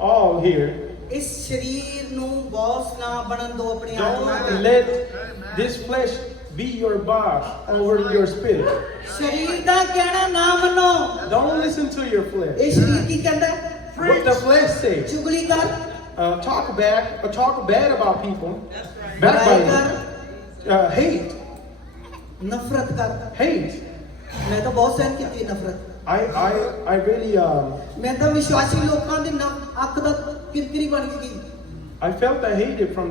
all here, ਇਸ ਸਰੀਰ ਨੂੰ ਬੌਸ ਨਾ ਬਣਨ ਦਿਓ ਆਪਣੀ ਆਤਮਾ don't ਦੇ let this flesh be your boss over your spirit. ਸਰੀਰ ਦਾ ਕਹਿਣਾ ਨਾ ਮੰਨੋ Don't listen to your flesh. ਇਹ ਸਰੀਰ ਕੀ ਕਹਿੰਦਾ What the flesh says. ਚੁਗਲੀ ਕਰ Talk bad about people, ਬੁਰਾਈ backbiting, ਕਰ hate. ਨਫ਼ਰਤ ਕਰ Hate. ਮੈਂ ਤਾਂ ਬਹੁਤ ਸਹਿਨ ਕੀਤੀ ਨਫ਼ਰਤ I really, ਮੈਂ ਤਾਂ ਵਿਸ਼ਵਾਸੀ ਲੋਕਾਂ ਦੀ ਅੱਖ ਦਾ ਕਿਰਕਿਰੀ ਬਣ ਗਈ I felt I hated from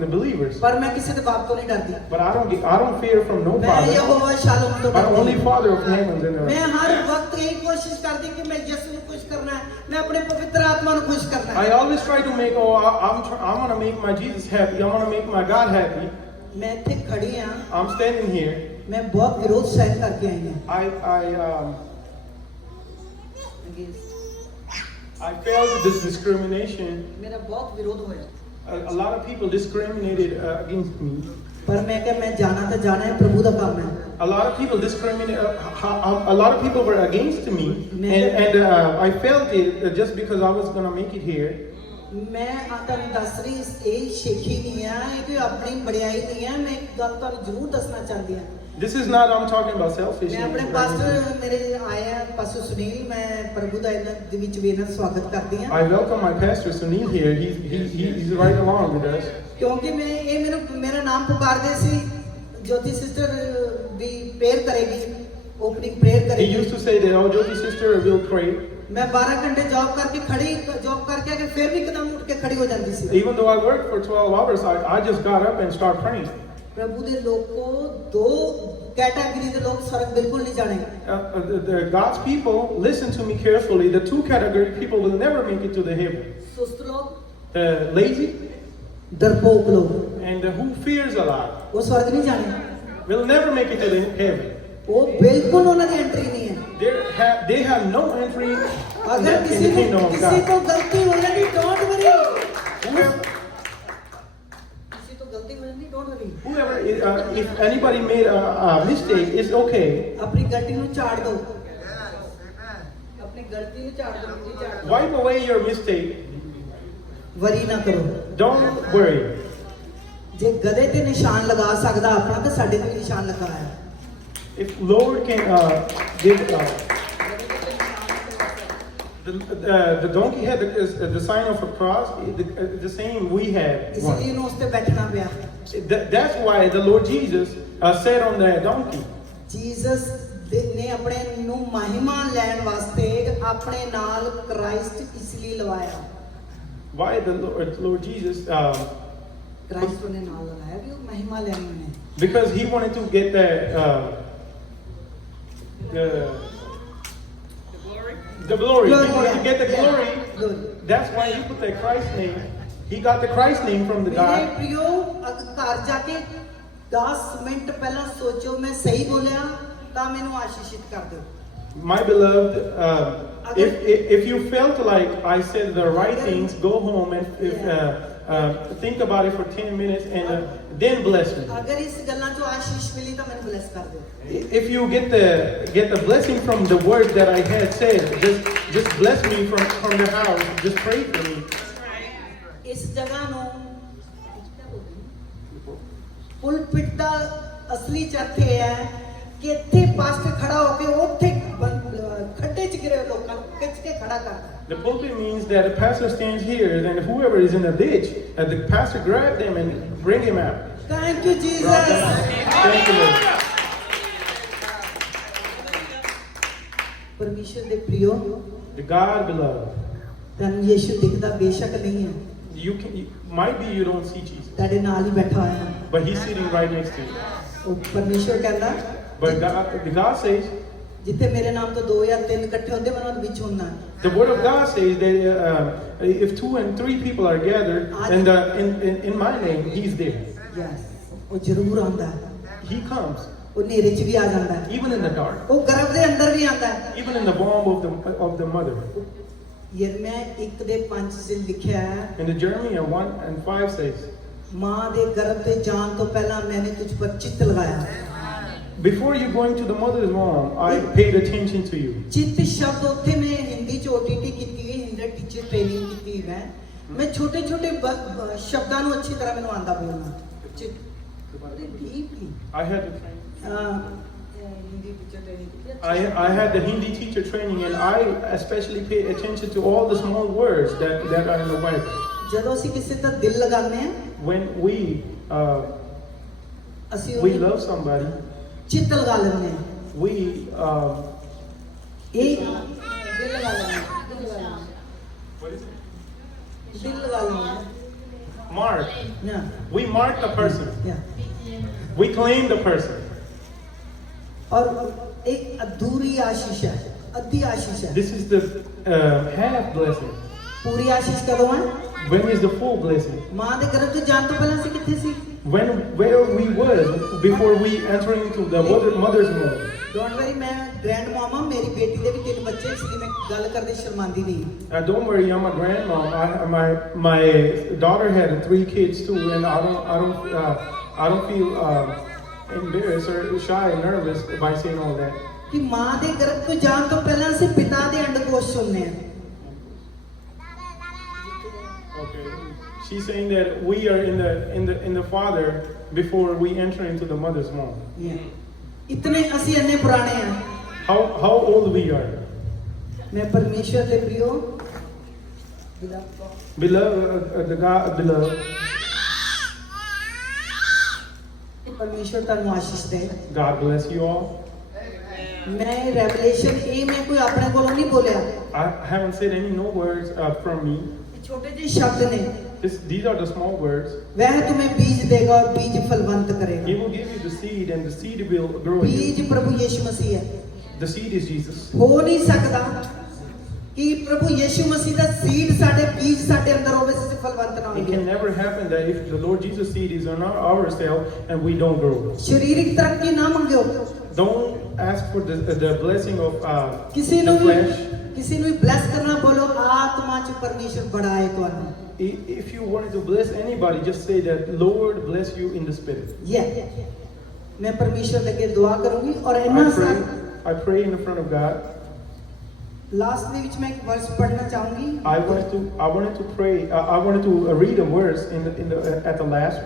the believers, ਪਰ ਮੈਂ ਕਿਸੇ ਦੇ ਬਾਪ ਤੋਂ ਨਹੀਂ ਡਰਦੀ but I don't fear from no ਮੈਂ father, ਯਹੋਵਾ ਸ਼ਾਲੋਮ ਤੋਂ but only ਡਰਦੀ Father of heavens and ਮੈਂ earth. ਹਰ ਵਕਤ ਇਹ ਕੋਸ਼ਿਸ਼ ਕਰਦੀ ਕਿ ਮੈਂ ਯਿਸੂ ਨੂੰ ਖੁਸ਼ ਕਰਨਾ ਹੈ ਮੈਂ ਆਪਣੇ ਪਵਿੱਤਰ ਆਤਮਾ ਨੂੰ ਖੁਸ਼ ਕਰਨਾ I ਹੈ always try to make, I want to make my Jesus happy. I want to make my God happy. ਮੈਂ ਇੱਥੇ ਖੜੀ ਆ I'm standing here. ਮੈਂ ਬਹੁਤ ਵਿਰੋਧ ਸਹਿਨ ਕਰਕੇ ਆਈ ਹਾਂ I felt this discrimination. ਮੇਰਾ ਬਹੁਤ ਵਿਰੋਧ ਹੋਇਆ A lot of people discriminated against me. ਪਰ ਮੈਂ ਕਿਹਾ ਮੈਂ ਜਾਣਾ ਤਾਂ ਜਾਣਾ ਹੈ ਪ੍ਰਭੂ ਦਾ ਕੰਮ ਹੈ A lot of people discriminated. A lot of people were against me, and I felt it just because I was gonna make it here. ਮੈਂ ਤੁਹਾਨੂੰ ਦੱਸ ਰਹੀ ਇਹ ਸ਼ੇਖੀ ਨਹੀਂ ਆ ਇਹ ਕੋਈ ਆਪਣੀ ਬੜਾਈ ਨਹੀਂ ਹੈ ਮੈਂ ਇੱਕ ਗੱਲ ਤੁਹਾਨੂੰ ਜ਼ਰੂਰ ਦੱਸਣਾ ਚਾਹੁੰਦੀ ਹਾਂ This is not. I'm talking about ਮੈਂ selfishness. ਆਪਣੇ ਪਾਸਟਰ ਮੇਰੇ ਆਏ ਆ ਪਾਸਟਰ ਸੁਨੀਲ ਮੈਂ ਪ੍ਰਭੂ ਦਾ ਇਹਨਾਂ ਦੇ ਵਿੱਚ ਵੀ ਇਹਨਾਂ ਦਾ ਸਵਾਗਤ ਕਰਦੀ ਹਾਂ I welcome my pastor Sunil here. He's right along with us. ਕਿਉਂਕਿ ਮੈਨੂੰ ਮੇਰਾ ਨਾਮ ਪੁਕਾਰਦੇ ਸੀ ਜੋਤੀ ਸਿਸਟਰ ਵੀ ਪ੍ਰੇਅਰ ਕਰੇਗੀ ਓਪਨਿੰਗ ਪ੍ਰੇਅਰ He ਕਰੇਗੀ used to say that, "Oh, Jyoti sister will pray." ਮੈਂ 12 ਘੰਟੇ ਜੌਬ ਕਰਕੇ ਆ ਕੇ ਫਿਰ ਵੀ ਇੱਕਦਮ ਉੱਠ ਕੇ ਖੜੀ ਹੋ ਜਾਂਦੀ ਸੀ Even though I worked for 12 hours, I just got up and started praying. ਪ੍ਰਭੂ ਦੇ ਲੋਕੋ ਦੋ ਕੈਟਾਗਰੀ ਦੇ ਲੋਕ ਫਰਕ ਬਿਲਕੁਲ ਨਹੀਂ ਜਾਣੇ The God's people, listen to me carefully. The two category people will never make it to the heaven. ਸੁਸਤ ਲੋਕ The lazy ਡਰਪੋਕ ਲੋਕ and who fears a lot ਉਹ ਸਵਰਗ ਨਹੀਂ ਜਾਣੇ will never make it to the heaven. ਉਹ ਬਿਲਕੁਲ ਉਹਨਾਂ ਦੀ ਐਂਟਰੀ ਨਹੀਂ ਹੈ They have no entry ਅਗਰ in ਕਿਸੇ the kingdom of ਕਿਸੇ God. ਤੋਂ ਗਲਤੀ ਹੋ ਜਾਂਦੀ ਡੋਂਟ ਵਰੀ Whoever, ਕਿਸੇ ਤੋਂ ਗਲਤੀ ਹੋ ਜਾਂਦੀ don't worry if anybody made a mistake, it's okay. ਆਪਣੀ ਗਲਤੀ ਨੂੰ ਝਾੜ ਦਿਓ ਆਪਣੀ ਗਲਤੀ ਨੂੰ ਝਾੜ ਦਿਓ ਨਹੀਂ ਝਾੜ ਦਿਓ Wipe away your mistake. ਵਰੀ ਨਾ ਕਰੋ Don't worry. ਜੇ ਗਧੇ ਤੇ ਨਿਸ਼ਾਨ ਲਗਾ ਸਕਦਾ ਆਪਣਾ ਤਾਂ ਸਾਡੇ ਤੇ ਵੀ ਨਿਸ਼ਾਨ ਲਗਾ ਹੈ If Lord can give the donkey had the sign of a cross, the same we have. ਇਸ one. ਲਈ ਉਹਨੂੰ ਉਸ ਤੇ ਬੈਠਣਾ ਪਿਆ That's why the Lord Jesus sat on the donkey. Jesus ਨੇ ਆਪਣੇ ਨੂੰ ਮਹਿਮਾ ਲੈਣ ਵਾਸਤੇ ਆਪਣੇ ਨਾਲ ਕ੍ਰਾਈਸਟ ਇਸ ਲਈ ਲਵਾਇਆ Why the Lord Jesus? Christ ਉਹਨੇ ਨਾਲ ਲਵਾਇਆ ਕਿ ਉਹ ਮਹਿਮਾ ਲੈਣੀ ਉਹਨੇ Because he wanted to get the glory. He wanted to get the glory. Glory. That's why he put the Christ name. He got the Christ name from the ਮੇਰੇ God. ਪ੍ਰਿਯੋ ਘਰ ਜਾ ਕੇ 10 ਮਿੰਟ ਪਹਿਲਾਂ ਸੋਚੋ ਮੈਂ ਸਹੀ ਬੋਲਿਆ ਤਾਂ ਮੈਨੂੰ ਆਸ਼ੀਸ਼ਿਤ ਕਰ ਦਿਓ My beloved, if you felt like I said the right things, go home and think about it for 10 minutes and then bless me. ਅਗਰ ਇਸ ਗੱਲਾਂ ਚੋਂ ਆਸ਼ੀਸ਼ ਮਿਲੀ ਤਾਂ ਮੈਨੂੰ ਬਲੈਸ ਕਰ ਦਿਓ If you get the blessing from the words that I had said, just bless me from the house. Just pray for me. ਇਸ ਜਗ੍ਹਾ ਨੂੰ ਪੁਲਪਿਟ ਦਾ ਅਸਲੀ ਚਰਥ ਇਹ ਹੈ ਕਿ ਇੱਥੇ ਪਾਸਟਰ ਖੜਾ ਹੋ ਕੇ ਉੱਥੇ ਖੱਡੇ 'ਚ ਗਿਰੇ ਲੋਕਾਂ ਨੂੰ ਖਿੱਚ ਕੇ ਖੜਾ ਕਰਦਾ The pulpit means that the pastor stands here, and whoever is in the ditch, the pastor grab them and bring him out. Thank you Jesus Thank you, Lord. ਪਰਮੇਸ਼ਰ ਦੇ ਪ੍ਰਿਯੋ The God beloved. ਤੁਹਾਨੂੰ ਯੀਸ਼ੂ ਦਿਖਦਾ ਬੇਸ਼ੱਕ ਨਹੀਂ ਹੈ Might be you don't see Jesus, ਤੁਹਾਡੇ ਨਾਲ ਹੀ ਬੈਠਾ ਹੋਇਆ ਹੈ but He's sitting right next to you. ਉਹ ਪਰਮੇਸ਼ਰ ਕਹਿੰਦਾ But God says, ਜਿੱਥੇ ਮੇਰੇ ਨਾਮ ਤੋਂ 2 ਜਾਂ 3 ਇਕੱਠੇ ਹੁੰਦੇ ਮੈਂ ਉਹਨਾਂ ਦੇ ਵਿੱਚ ਹੁੰਦਾ the Word of God says that if 2 and 3 people are gathered, and in my name, He's there. Yes ਉਹ ਜ਼ਰੂਰ ਆਉਂਦਾ ਹੈ He comes, ਉਹ ਹਨੇਰੇ 'ਚ ਵੀ ਆ ਜਾਂਦਾ ਹੈ even in the dark, ਉਹ ਗਰਭ ਦੇ ਅੰਦਰ ਵੀ ਆਉਂਦਾ ਹੈ even in the womb of the mother. ਯਰਮਿਆ 1:5 'ਚ ਲਿਖਿਆ ਹੈ And the Jeremiah 1:5 says, ਮਾਂ ਦੇ ਗਰਭ ਤੇ ਜਾਣ ਤੋਂ ਪਹਿਲਾਂ ਮੈंने तुझ पर चित्त लगाया। Before you going to the mother's womb, I paid attention to you. चित्त शब्द उत्थे मैं हिंदी च OTT ਕੀਤੀ ਹੈ, ਹਿੰਦੀ ਟੀਚਰ ਟ੍ਰੇਨਿੰਗ ਕੀਤੀ ਮੈਂ ਛੋਟੇ ਛੋਟੇ ਸ਼ਬਦਾਂ ਨੂੰ ਅੱਛੀ ਤਰ੍ਹਾਂ ਮੈਨੂੰ ਆਂਦਾ ਬੋਲਣਾ। Deeply I had to train. Hindi teacher training I had the Hindi teacher training, and I especially pay attention to all the small words that are in the Bible. ਜਦੋਂ ਅਸੀਂ ਕਿਸੇ ਤੇ ਦਿਲ ਲਗਾਉਂਦੇ ਆ, When we ਅਸੀਂ love somebody, ਚਿੱਤ ਲਗਾ ਲੈਂਦੇ ਆ। we ਇਹ ਦਿਲ ਲਗਾ ਲੈਂਦੇ ਆ, ਦਿਲ ਲਗਾ ਲੈਂਦੇ ਆ, what is it? ਦਿਲ ਲਗਾ ਲੈਂਦੇ ਆ। Mark. Yeah. We mark the person. Yeah. We claim the person. और एक अधूरी आशीष है, अद्धी आशीष है। This is the half blessing. पूरी आशीष कदों है? When is the full blessing? मां दे गर्भ तो जान तो पहला से किथे सी? Where we were before we entering into the mother's womb. Don't worry, मैं ग्रैंड मामा, मेरी बेटी दे भी 3 बच्चे, इसलिए मैं गल करदे शर्मांदी नहीं। Don't worry, I'm a grandmom. My daughter had 3 kids too, and I don't feel embarrassed or shy or nervous by saying all that. कि मां दे गर्भ तो जान तो पहला से पिता दे अंडकोश सुनने हैं। Okay. She's saying that we are in the father before we enter into the mother's womb. इतने असी अन्य पुराने हैं। How old we are? मैं परमेश्वर दे प्रियो, Beloved, the God beloved. परमेश्वर तन्नू आशीष दे। God bless you all. मैं रेवलेशन ए मैं कोई अपने कोलों नहीं बोलिया। I haven't said any no words from me. छोटे जे शब्द ने। These are the small words. वह तुम्हें बीज देगा और बीज फलवंत करेगा। He will give you the seed, and the seed will grow in you. बीज प्रभु यीशु मसीह है। The seed is Jesus. हो नहीं सकता कि प्रभु यीशु मसीह का सीड साडे बीज साडे अंदर होवे से फलवंत ना It होवे। can never happen that if the Lord Jesus' seed is on ourselves and we don't grow. शारीरिक तरक्की ना मांगो। Don't ask for the blessing of किसी the नु flesh. किसी नु ब्लेस करना बोलो आत्मा च परमेश्वर बढ़ाए तुहानू। If you wanted to bless anybody, just say that Lord bless you in the spirit. ये मैं परमेश्वर लगे दुआ करूंगी और इन्ना सा I pray in the front of God. Last में विच मैं एक वर्स पढ़ना चाहूंगी। I wanted to pray. I wanted to read a verse at the last.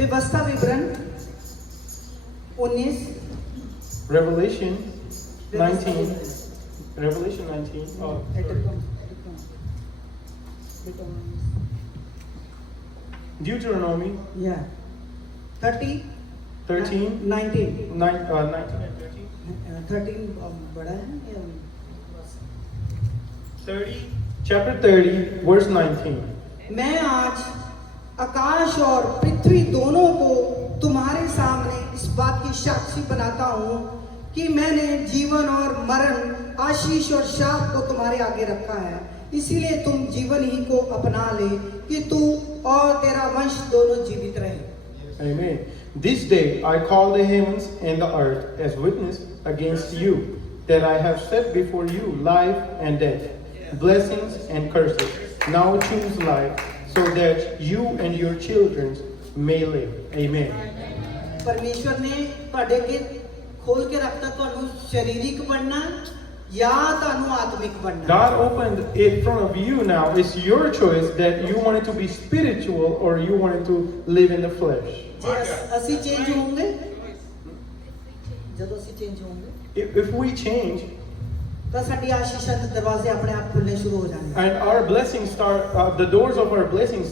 व्यवस्था विवरण 19 Revelation 19. Revelation 19. Oh, sorry. Deuteronomy Yeah. 30 13, 19 19 and 13. 13 बड़ा है या 30, chapter 30, verse 19. मैं आज आकाश और पृथ्वी दोनों को तुम्हारे सामने इस बात की साक्षी बनाता हूँ कि मैंने जीवन और मरण, आशीष और शाप को तुम्हारे आगे रखा है। इसीलिए तुम जीवन ही को अपना ले कि तू और तेरा वंश दोनों जीवित रहे। Amen. This day I call the heavens and the earth as witness against you, that I have set before you life and death, blessings and curses. Now choose life, so that you and your children may live. Amen. परमेश्वर ने ਤੁਹਾਡੇ के खोल के रखता ਤੁਹਾਨੂੰ शारीरिक बनना या ਤੁਹਾਨੂੰ आत्मिक बनना। God opened it in front of you now. It's your choice that you wanted to be spiritual or you wanted to live in the flesh. ਜੇ ਅਸੀਂ ਚੇਂਜ ਹੋਵਾਂਗੇ, ਜਦੋਂ ਅਸੀਂ ਚੇਂਜ ਹੋਵਾਂਗੇ If we change ਤਾਂ ਸਾਡੀ ਆਸ਼ੀਸ਼ਾਂ ਦੇ ਦਰਵਾਜ਼ੇ ਆਪਣੇ ਆਪ ਖੁੱਲਣੇ ਸ਼ੁਰੂ ਹੋ ਜਾਣਗੇ। and our blessings the doors of our blessings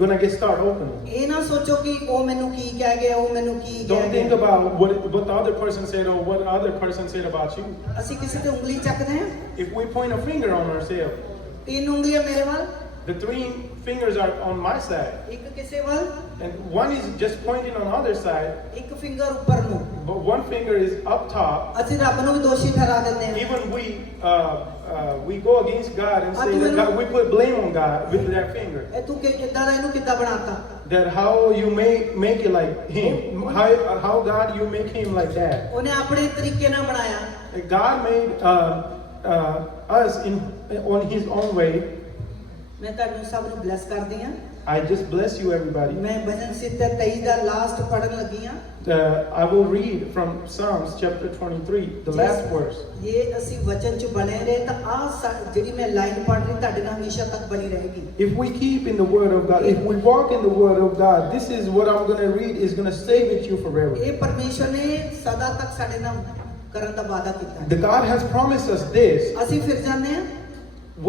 gonna start opening. ਇਹ ਨਾ ਸੋਚੋ ਕਿ ਉਹ ਮੈਨੂੰ ਕੀ ਕਹਿ ਗਿਆ, ਉਹ ਮੈਨੂੰ ਕੀ ਕਹਿ Don't think ਗਿਆ। about what the other person said or what other person said about you. ਅਸੀਂ ਕਿਸੇ ਤੇ ਉਂਗਲੀ ਚੱਕਦੇ ਹਾਂ, If we point a finger on ourselves, 3 ਉਂਗਲੀਆਂ ਮੇਰੇ ਵੱਲ, the 3 fingers are on my side, ਇੱਕ ਕਿਸੇ ਵੱਲ, and one is just pointing on the other side, ਇੱਕ ਫਿੰਗਰ ਉੱਪਰ ਨੂੰ। but one finger is up top. ਅਸੀਂ ਰੱਬ ਨੂੰ ਵੀ ਦੋਸ਼ੀ ਠਹਿਰਾ ਦਿੰਦੇ ਹਾਂ। Even we go against God and say that God, we put blame on God with that finger. ਇਹ ਤੂੰ ਕਿੱਦਾਂ ਦਾ ਇਹਨੂੰ ਕਿੱਦਾਂ ਬਣਾਤਾ? That how you make it like him, how God you make him like that. ਉਹਨੇ ਆਪਣੇ ਤਰੀਕੇ ਨਾਲ ਬਣਾਇਆ। God made us on His own way. ਮੈਂ ਤੁਹਾਨੂੰ ਸਭ ਨੂੰ ਬਲੈਸ ਕਰਦੀ ਹਾਂ। I just bless you everybody. मैं भजन 23 ਦਾ ਲਾਸਟ ਪੜਨ ਲੱਗੀ ਹਾਂ। I will read from Psalms chapter 23, the last verse. ਇਹ ਅਸੀਂ ਵਚਨ ਚ ਬਣੇ ਰਹੇ ਤਾਂ ਆ ਜਿਹੜੀ ਮੈਂ ਲਾਈਨ ਪੜ ਰਹੀ ਤੁਹਾਡੇ ਨਾਲ ਹਮੇਸ਼ਾ ਤੱਕ ਬਣੀ ਰਹੇਗੀ। If we keep in the word of God, if we walk in the word of God, this is what I'm going to read is going to stay with you forever. ਇਹ ਪਰਮੇਸ਼ਰ ਨੇ ਸਦਾ ਤੱਕ ਸਾਡੇ ਨਾਲ ਕਰਨ ਦਾ ਵਾਅਦਾ ਕੀਤਾ The ਹੈ। God has promised us this. ਅਸੀਂ ਫਿਰ ਜਾਂਦੇ ਹਾਂ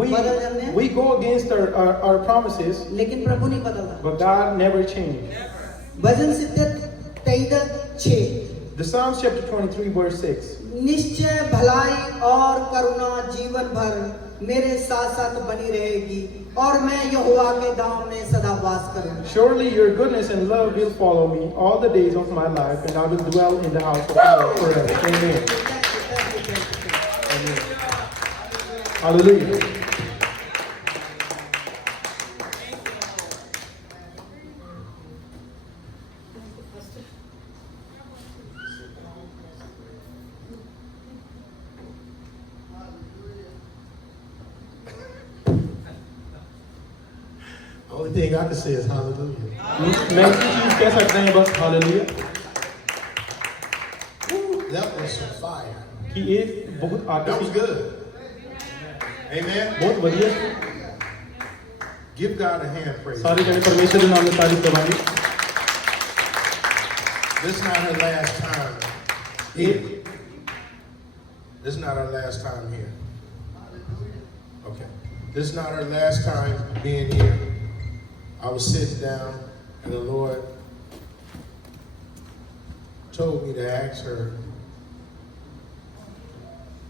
We go against our promises, लेकिन प्रभु नहीं बदलता। but God never changes. Bhajan 23 the 6 The Psalms chapter 23 verse 6. निश्चय भलाई और करुणा जीवन भर मेरे साथ साथ बनी रहेगी और मैं यहोवा के धाम में सदा वास करूंगा। Surely your goodness and love will follow me all the days of my life, and I will dwell in the house of the Lord forever. Amen. Amen. Hallelujah. Only thing I can say is hallelujah. मैं एक चीज कह सकते हैं बस hallelujah That was some fire. कि ये बहुत That was आकर्षक good. Amen. बहुत बढ़िया Give God a hand praise. सारे जने परमेश्वर के नाम में तारीफ करवाएंगे। This is not her last time here. This is not our last time here. Okay. This is not our last time being here. I was sitting down and the Lord told me to ask her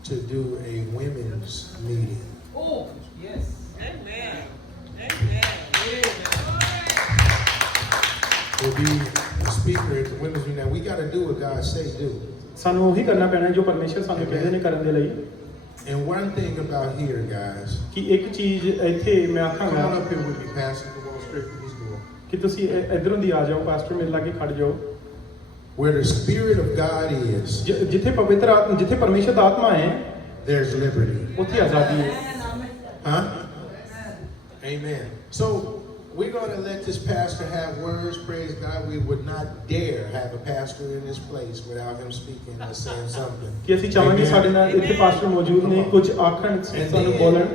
to do a women's meeting. Oh, yes. Amen. To be a speaker at the women's meeting. Now we got to do what God say do. ਸਾਨੂੰ ਉਹੀ ਕਰਨਾ ਪੈਣਾ ਜੋ ਪਰਮੇਸ਼ਰ ਸਾਨੂੰ ਕਹਿੰਦੇ ਨੇ ਕਰਨ ਦੇ ਲਈ। And one thing about here, guys, ਕਿ ਇੱਕ ਚੀਜ਼ ਇੱਥੇ ਮੈਂ come on ਆਖਾਂਗਾ up here with me, Pastor. Come on straight from this door. ਕਿ ਤੁਸੀਂ ਇਧਰੋਂ ਦੀ ਆ ਜਾਓ ਪਾਸਟਰ ਮੇਰੇ ਲਾਗੇ ਖੜ ਜਾਓ। Where the Spirit of God is, ਜਿੱਥੇ ਪਵਿੱਤਰ ਆਤਮਾ ਜਿੱਥੇ ਪਰਮੇਸ਼ਰ ਦਾ ਆਤਮਾ ਹੈ there's liberty. ਉੱਥੇ ਆਜ਼ਾਦੀ ਹੈ। Huh? Amen. So we're going to let this pastor have words. Praise God. We would not dare have a pastor in this place without him speaking or saying something. ਕਿ ਅਸੀਂ ਚਾਹਾਂਗੇ ਸਾਡੇ ਨਾਲ ਇੱਥੇ ਪਾਸਟਰ ਮੌਜੂਦ ਨੇ ਕੁਝ ਆਖਣ ਸਾਨੂੰ ਬੋਲਣ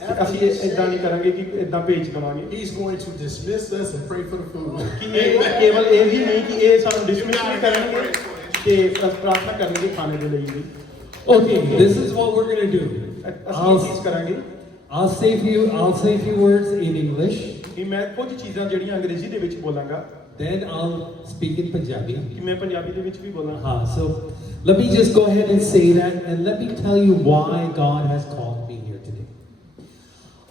ਕਿ ਅਸੀਂ ਇਦਾਂ ਨਹੀਂ ਕਰਾਂਗੇ ਕਿ ਇਦਾਂ ਭੇਜ ਦਵਾਂਗੇ He's going to dismiss us and pray for the food. ਕਿ ਇਹ ਕੇਵਲ ਇਹ ਹੀ ਨਹੀਂ ਕਿ ਇਹ ਸਾਨੂੰ ਡਿਸਮਿਸ ਨਹੀਂ ਕਰਨਗੇ ਤੇ ਪ੍ਰਾਰਥਨਾ ਕਰਨਗੇ ਖਾਣੇ ਦੇ ਲਈ ਵੀ। Okay, this is what we're going to do. ਅਸੀਂ ਇਹ ਚੀਜ਼ ਕਰਾਂਗੇ I'll say a few words in English, ਕਿ ਮੈਂ ਕੁਝ ਚੀਜ਼ਾਂ ਜਿਹੜੀਆਂ ਅੰਗਰੇਜ਼ੀ ਦੇ ਵਿੱਚ ਬੋਲਾਂਗਾ then I'll speak in Punjabi. ਕਿ ਮੈਂ ਪੰਜਾਬੀ ਦੇ ਵਿੱਚ ਵੀ ਬੋਲਾਂ। So let me just go ahead and say that, and let me tell you why God has called me here today.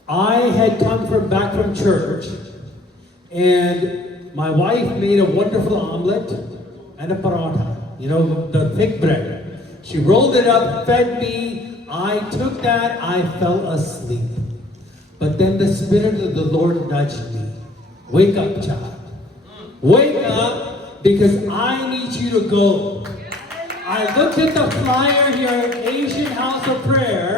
I had come back from church, and my wife made a wonderful omelet and a paratha. You know, the thick bread. She rolled it up, fed me. I took that. I fell asleep. But then the Spirit of the Lord nudged me. Wake up, child. Wake up, because I need you to go. I looked at the flyer here at Asian House of Prayer,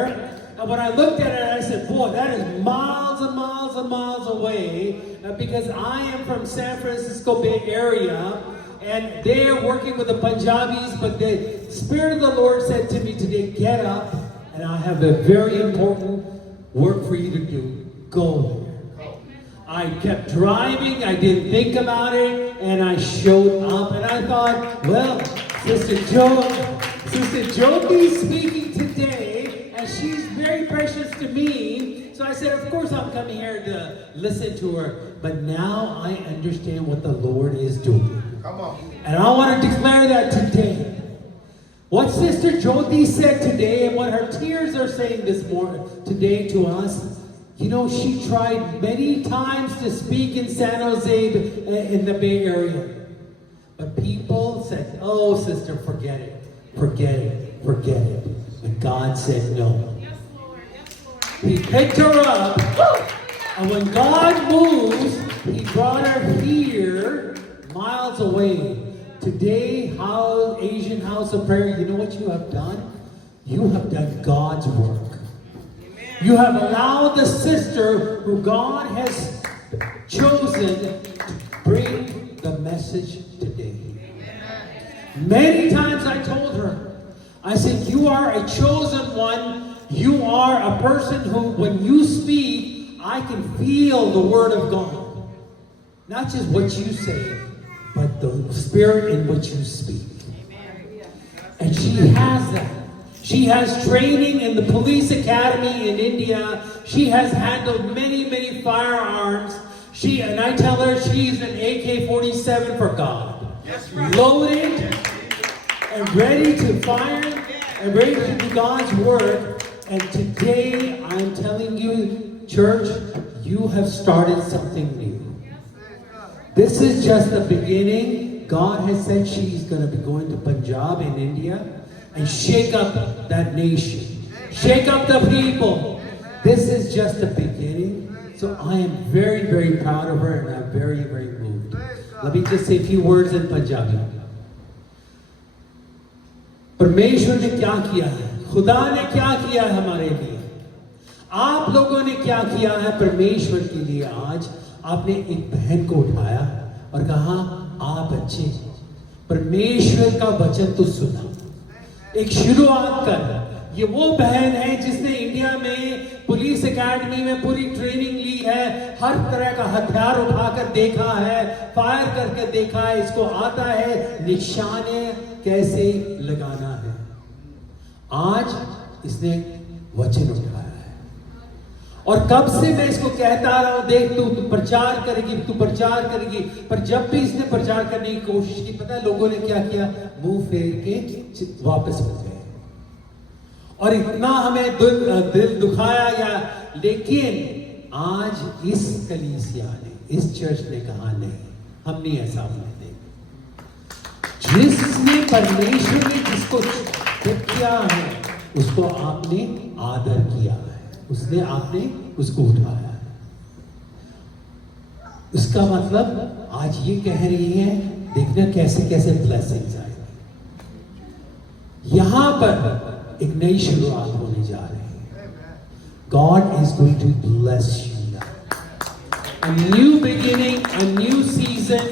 and when I looked at it, I said, boy, that is miles and miles and miles away, because I am from San Francisco Bay Area, and they're working with the Punjabis, but the Spirit of the Lord said to me today, get up, and I have a very important work for you to do. Go there. I kept driving, I didn't think about it, and I showed up, and I thought, well, Sister Jyoti is speaking today, and she's very precious to me, so I said, of course I'm coming here to listen to her, but now I understand what the Lord is doing. Come on. And I want to declare that today. What Sister Jyoti said today and what her tears are saying this morning, today to us, you know, she tried many times to speak in San Jose in the Bay Area. But people said, oh, sister, forget it. Forget it. Forget it. And God said no. Yes, Lord. Yes, Lord. He picked her up. And when God moves, He brought her here, miles away. Today, Asian House of Prayer, you know what you have done? You have done God's work. You have allowed the sister who God has chosen to bring the message today. Many times I told her, I said, you are a chosen one. You are a person who, when you speak, I can feel the word of God. Not just what you say, but the spirit in which you speak. And she has that. She has training in the police academy in India. She has handled many, many firearms. And I tell her she's an AK-47 for God. Loaded and ready to fire and ready to do God's work. And today, I'm telling you, church, you have started something new. This is just the beginning. God has said she's going to be going to Punjab in India and shake up that nation. Shake up the people. This is just the beginning. So I am very, very proud of her and I'm very, very moved. Let me just say a few words in Punjabi. परमेश्वर ने क्या किया है, खुदा ने क्या किया है हमारे लिए, आप लोगों ने क्या किया है परमेश्वर के लिए। आज आपने एक बहन को उठाया और कहा आप अच्छे, परमेश्वर का वचन तो सुना, एक शुरुआत कर। ये वो बहन है जिसने इंडिया में पुलिस एकेडमी में पूरी ट्रेनिंग ली है, हर तरह का हथियार उठाकर देखा है, फायर करके देखा है, इसको आता है निशाने कैसे लगाना है। आज इसने वचन उठाया है और कब से मैं इसको कहता रहा हूं, देख तू प्रचार करेगी, तू प्रचार करेगी। पर जब भी इसने प्रचार करने की कोशिश की, पता है लोगों ने क्या किया, मुंह फेर के वापस हो गए और इतना हमें दिल दुखाया या। लेकिन आज इस कलीसिया ने, इस चर्च ने कहा नहीं, हम नहीं ऐसा होने देंगे। जिसने परमेश्वर ने जिसको किया है उसको आपने आदर किया है, उसने आपने उसको उठाया है। उसका मतलब आज ये कह रही है, देखना कैसे कैसे ब्लेसिंग्स आएंगे। यहां पर एक नई शुरुआत होने जा रही है। God is going to bless you now. A new beginning, a new season.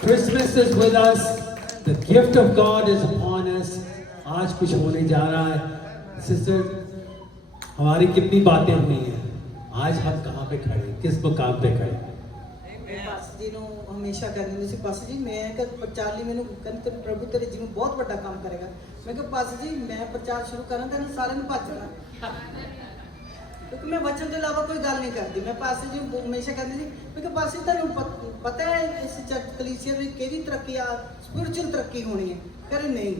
Christmas is with us. The gift of God is upon us. आज कुछ होने जा रहा है। सिस्टर, हमारी कितनी बातें हुई हैं, आज हम कहाँ पे खड़े, किस मुकाम पे खड़े। ਪਾਸ ਜੀ ਨੂੰ ਹਮੇਸ਼ਾ ਕਹਿੰਦੇ ਹੁੰਦੇ ਸੀ, ਪਾਸ ਜੀ ਮੈਂ ਕਿ ਚਾਰਲੀ ਮੈਨੂੰ ਕਹਿੰਦੇ ਪ੍ਰਭੂ ਤੇਰੇ ਜਿਵੇਂ ਬਹੁਤ ਵੱਡਾ ਕੰਮ ਕਰੇਗਾ। ਮੈਂ ਕਿਹਾ ਪਾਸ ਜੀ ਮੈਂ ਪ੍ਰਚਾਰ ਸ਼ੁਰੂ ਕਰਾਂ ਤਾਂ ਇਹਨਾਂ ਸਾਰਿਆਂ ਨੂੰ ਭੱਜਣਾ, ਕਿਉਂਕਿ ਮੈਂ ਵਚਨ ਤੋਂ ਇਲਾਵਾ ਕੋਈ ਗੱਲ ਨਹੀਂ ਕਰਦੀ। ਮੈਂ ਪਾਸ ਜੀ ਨੂੰ ਹਮੇਸ਼ਾ ਕਹਿੰਦੀ ਸੀ, ਮੈਂ ਕਿਹਾ ਪਾਸ ਜੀ ਤੁਹਾਨੂੰ ਪਤਾ ਹੈ ਇਸ ਚਰਚ ਕਲੀਸਿਆ ਵਿੱਚ ਕਿਹਦੀ ਤਰੱਕੀ ਆ, ਸਪਿਰਚੁਅਲ ਤਰੱਕੀ ਹੋਣੀ ਹੈ। ਕਹਿੰਦੇ ਨਹੀਂ।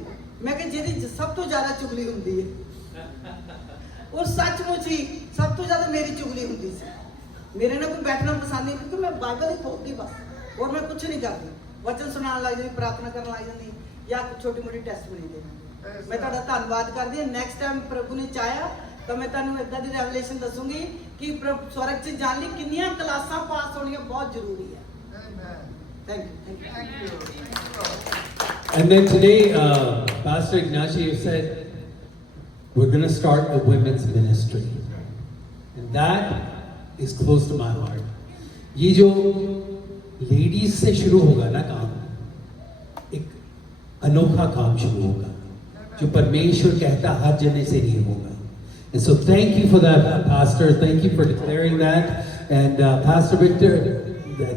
ਮੈਂ ਕਿਹਾ ਜਿਹਦੀ ਸਭ ਤੋਂ ਜ਼ਿਆਦਾ ਚੁਗਲੀ ਹੁੰਦੀ ਹੈ, ਉਹ ਸੱਚਮੁੱਚ ਹੀ ਸਭ ਤੋਂ ਜ਼ਿਆਦਾ ਮੇਰੀ ਚੁਗਲੀ ਹੁੰਦੀ ਸੀ। मेरे ना कोई बैठना पसंद नहीं, क्योंकि मैं बाइबल ही थोपती बस, और मैं कुछ नहीं करती। वचन सुनाने लग जाती, प्रार्थना करने लग जाती, या छोटी मोटी टेस्टमनी देना। मैं तुहाडा धन्नवाद करदी हां। नेक्स्ट टाइम प्रभु ने चाहा तो मैं तुहानू इदां दी रेवलेशन दसूंगी कि स्वर्ग च जाण लई किन्नियां क्लासां पास होणियां बहुत जरूरी है। Thank you. And then today, Pastor Ignacio said, we're going to start a women's ministry. And that is close to my heart. ये जो लेडीज से शुरू होगा ना काम, एक अनोखा काम शुरू होगा जो परमेश्वर कहता हर जने से नहीं होगा। And so thank you for that, Pastor. Thank you for declaring that. And Pastor Victor,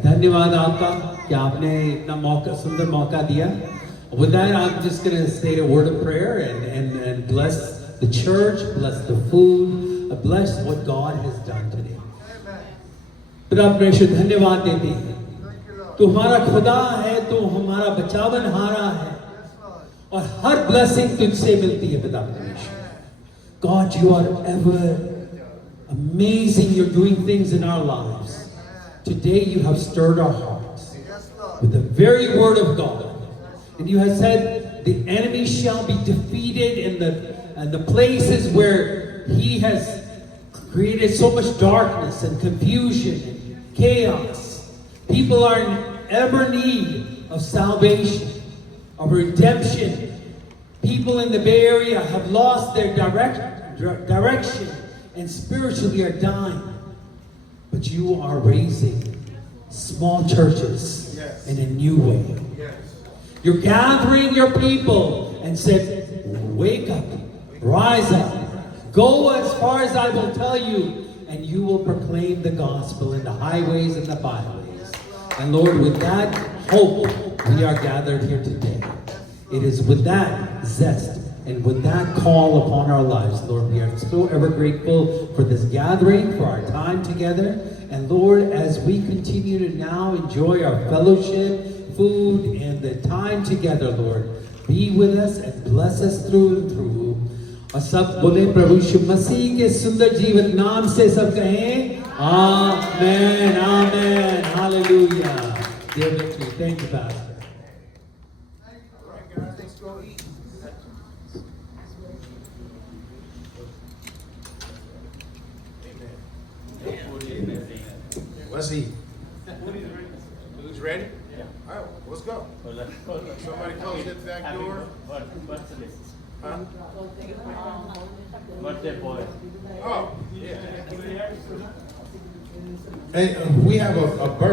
धन्यवाद आपका कि आपने इतना मौका, सुंदर मौका दिया। With that, I'm just going to say a word of prayer and bless the church, bless the food, bless what God has done today. पिता परमेश्वर धन्यवाद देते हैं, तू हमारा खुदा है, तू हमारा बचावनहारा है और हर ब्लेसिंग तुझसे मिलती है पिता परमेश्वर। God, you are ever amazing. You're doing things in our lives. Today you have stirred our hearts with the very word of God. And you have said the enemy shall be defeated in the places where he has created so much darkness and confusion and chaos. People are in ever need of salvation, of redemption. People in the Bay Area have lost their direction and spiritually are dying. But you are raising small churches Yes. in a new way. Yes. You're gathering your people and said, wake up, rise up, go as far as I will tell you, and you will proclaim the gospel in the highways and the byways. And Lord, with that hope, we are gathered here today. It is with that zest and with that call upon our lives, Lord, we are so ever grateful for this gathering, for our time together. And Lord, as we continue to now enjoy our fellowship, food, and the time together, Lord, be with us and bless us through and through. और सब बोले प्रभु यीशु मसीह के सुंदर जीवित नाम से सब कहें amen amen hallelujah dear victory thank you pastor All right, guys, let's go eat. Amen. Let's eat. Who's ready? Yeah. All right, let's go. Somebody close that back door. Huh? Birthday boy. Oh, yeah. Hey, we have a birthday.